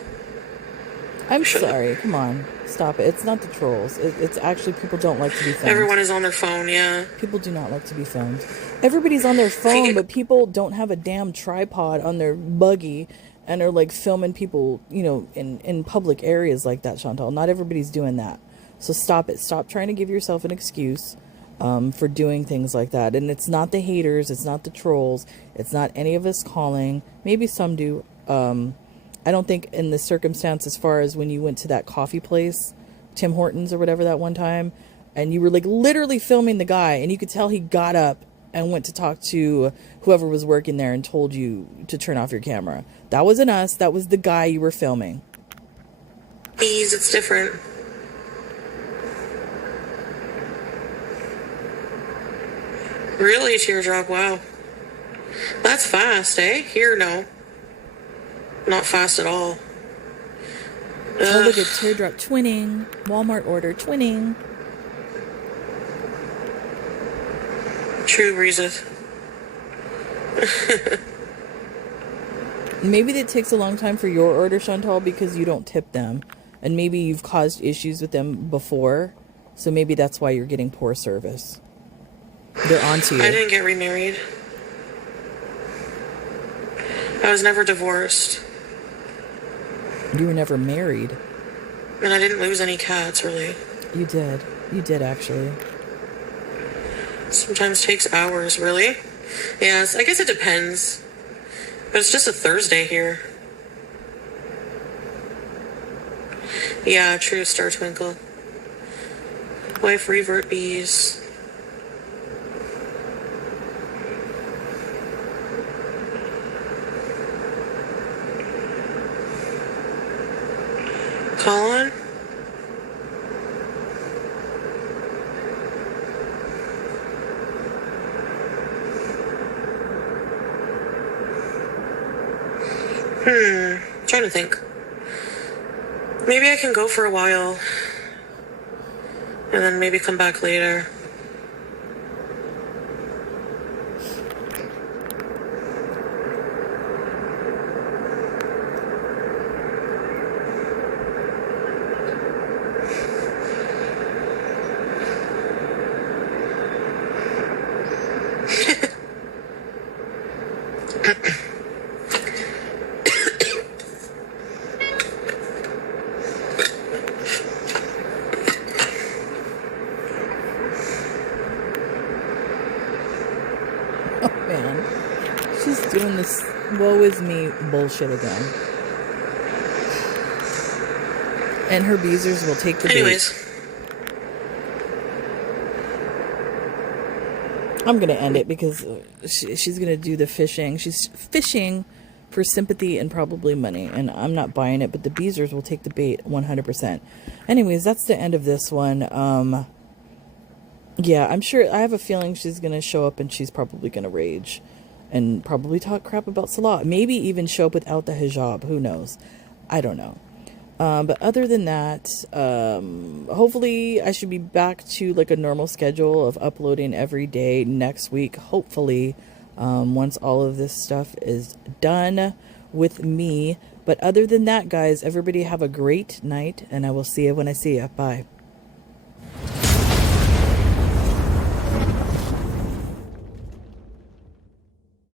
I'm sorry. Come on. Stop it. It's not the trolls. It's actually people don't like to be filmed. Everyone is on their phone, yeah. People do not like to be filmed. Everybody's on their phone, but people don't have a damn tripod on their buggy and are like filming people, you know, in public areas like that, Chantal. Not everybody's doing that. So stop it. Stop trying to give yourself an excuse for doing things like that. And it's not the haters. It's not the trolls. It's not any of us calling. Maybe some do. I don't think in this circumstance, as far as when you went to that coffee place, Tim Hortons or whatever that one time, and you were like literally filming the guy, and you could tell he got up and went to talk to whoever was working there and told you to turn off your camera. That wasn't us. That was the guy you were filming. Bees, it's different. Really, teardrop, wow. That's fast, eh? Here, no. Not fast at all. Oh, look at teardrop twinning. Walmart order twinning. True, Breezes. Maybe it takes a long time for your order, Chantal, because you don't tip them. And maybe you've caused issues with them before. So maybe that's why you're getting poor service. They're onto you. I didn't get remarried. I was never divorced. You were never married. And I didn't lose any cats, really. You did. You did, actually. Sometimes takes hours, really. Yes, I guess it depends. But it's just a Thursday here. Yeah, true, Star Twinkle. Wife revert bees. Colin? Trying to think. Maybe I can go for a while. And then maybe come back later. Doing this woe is me bullshit again. And her beezers will take the bait. I'm going to end it because she's going to do the fishing. She's fishing for sympathy and probably money. And I'm not buying it, but the beezers will take the bait 100%. Anyways, that's the end of this one. Yeah, I'm sure, I have a feeling she's going to show up and she's probably going to rage. And probably talk crap about Salah. Maybe even show up without the hijab. Who knows? I don't know. But other than that, hopefully I should be back to like a normal schedule of uploading every day next week. Hopefully, once all of this stuff is done with me. But other than that, guys, everybody have a great night. And I will see you when I see you. Bye.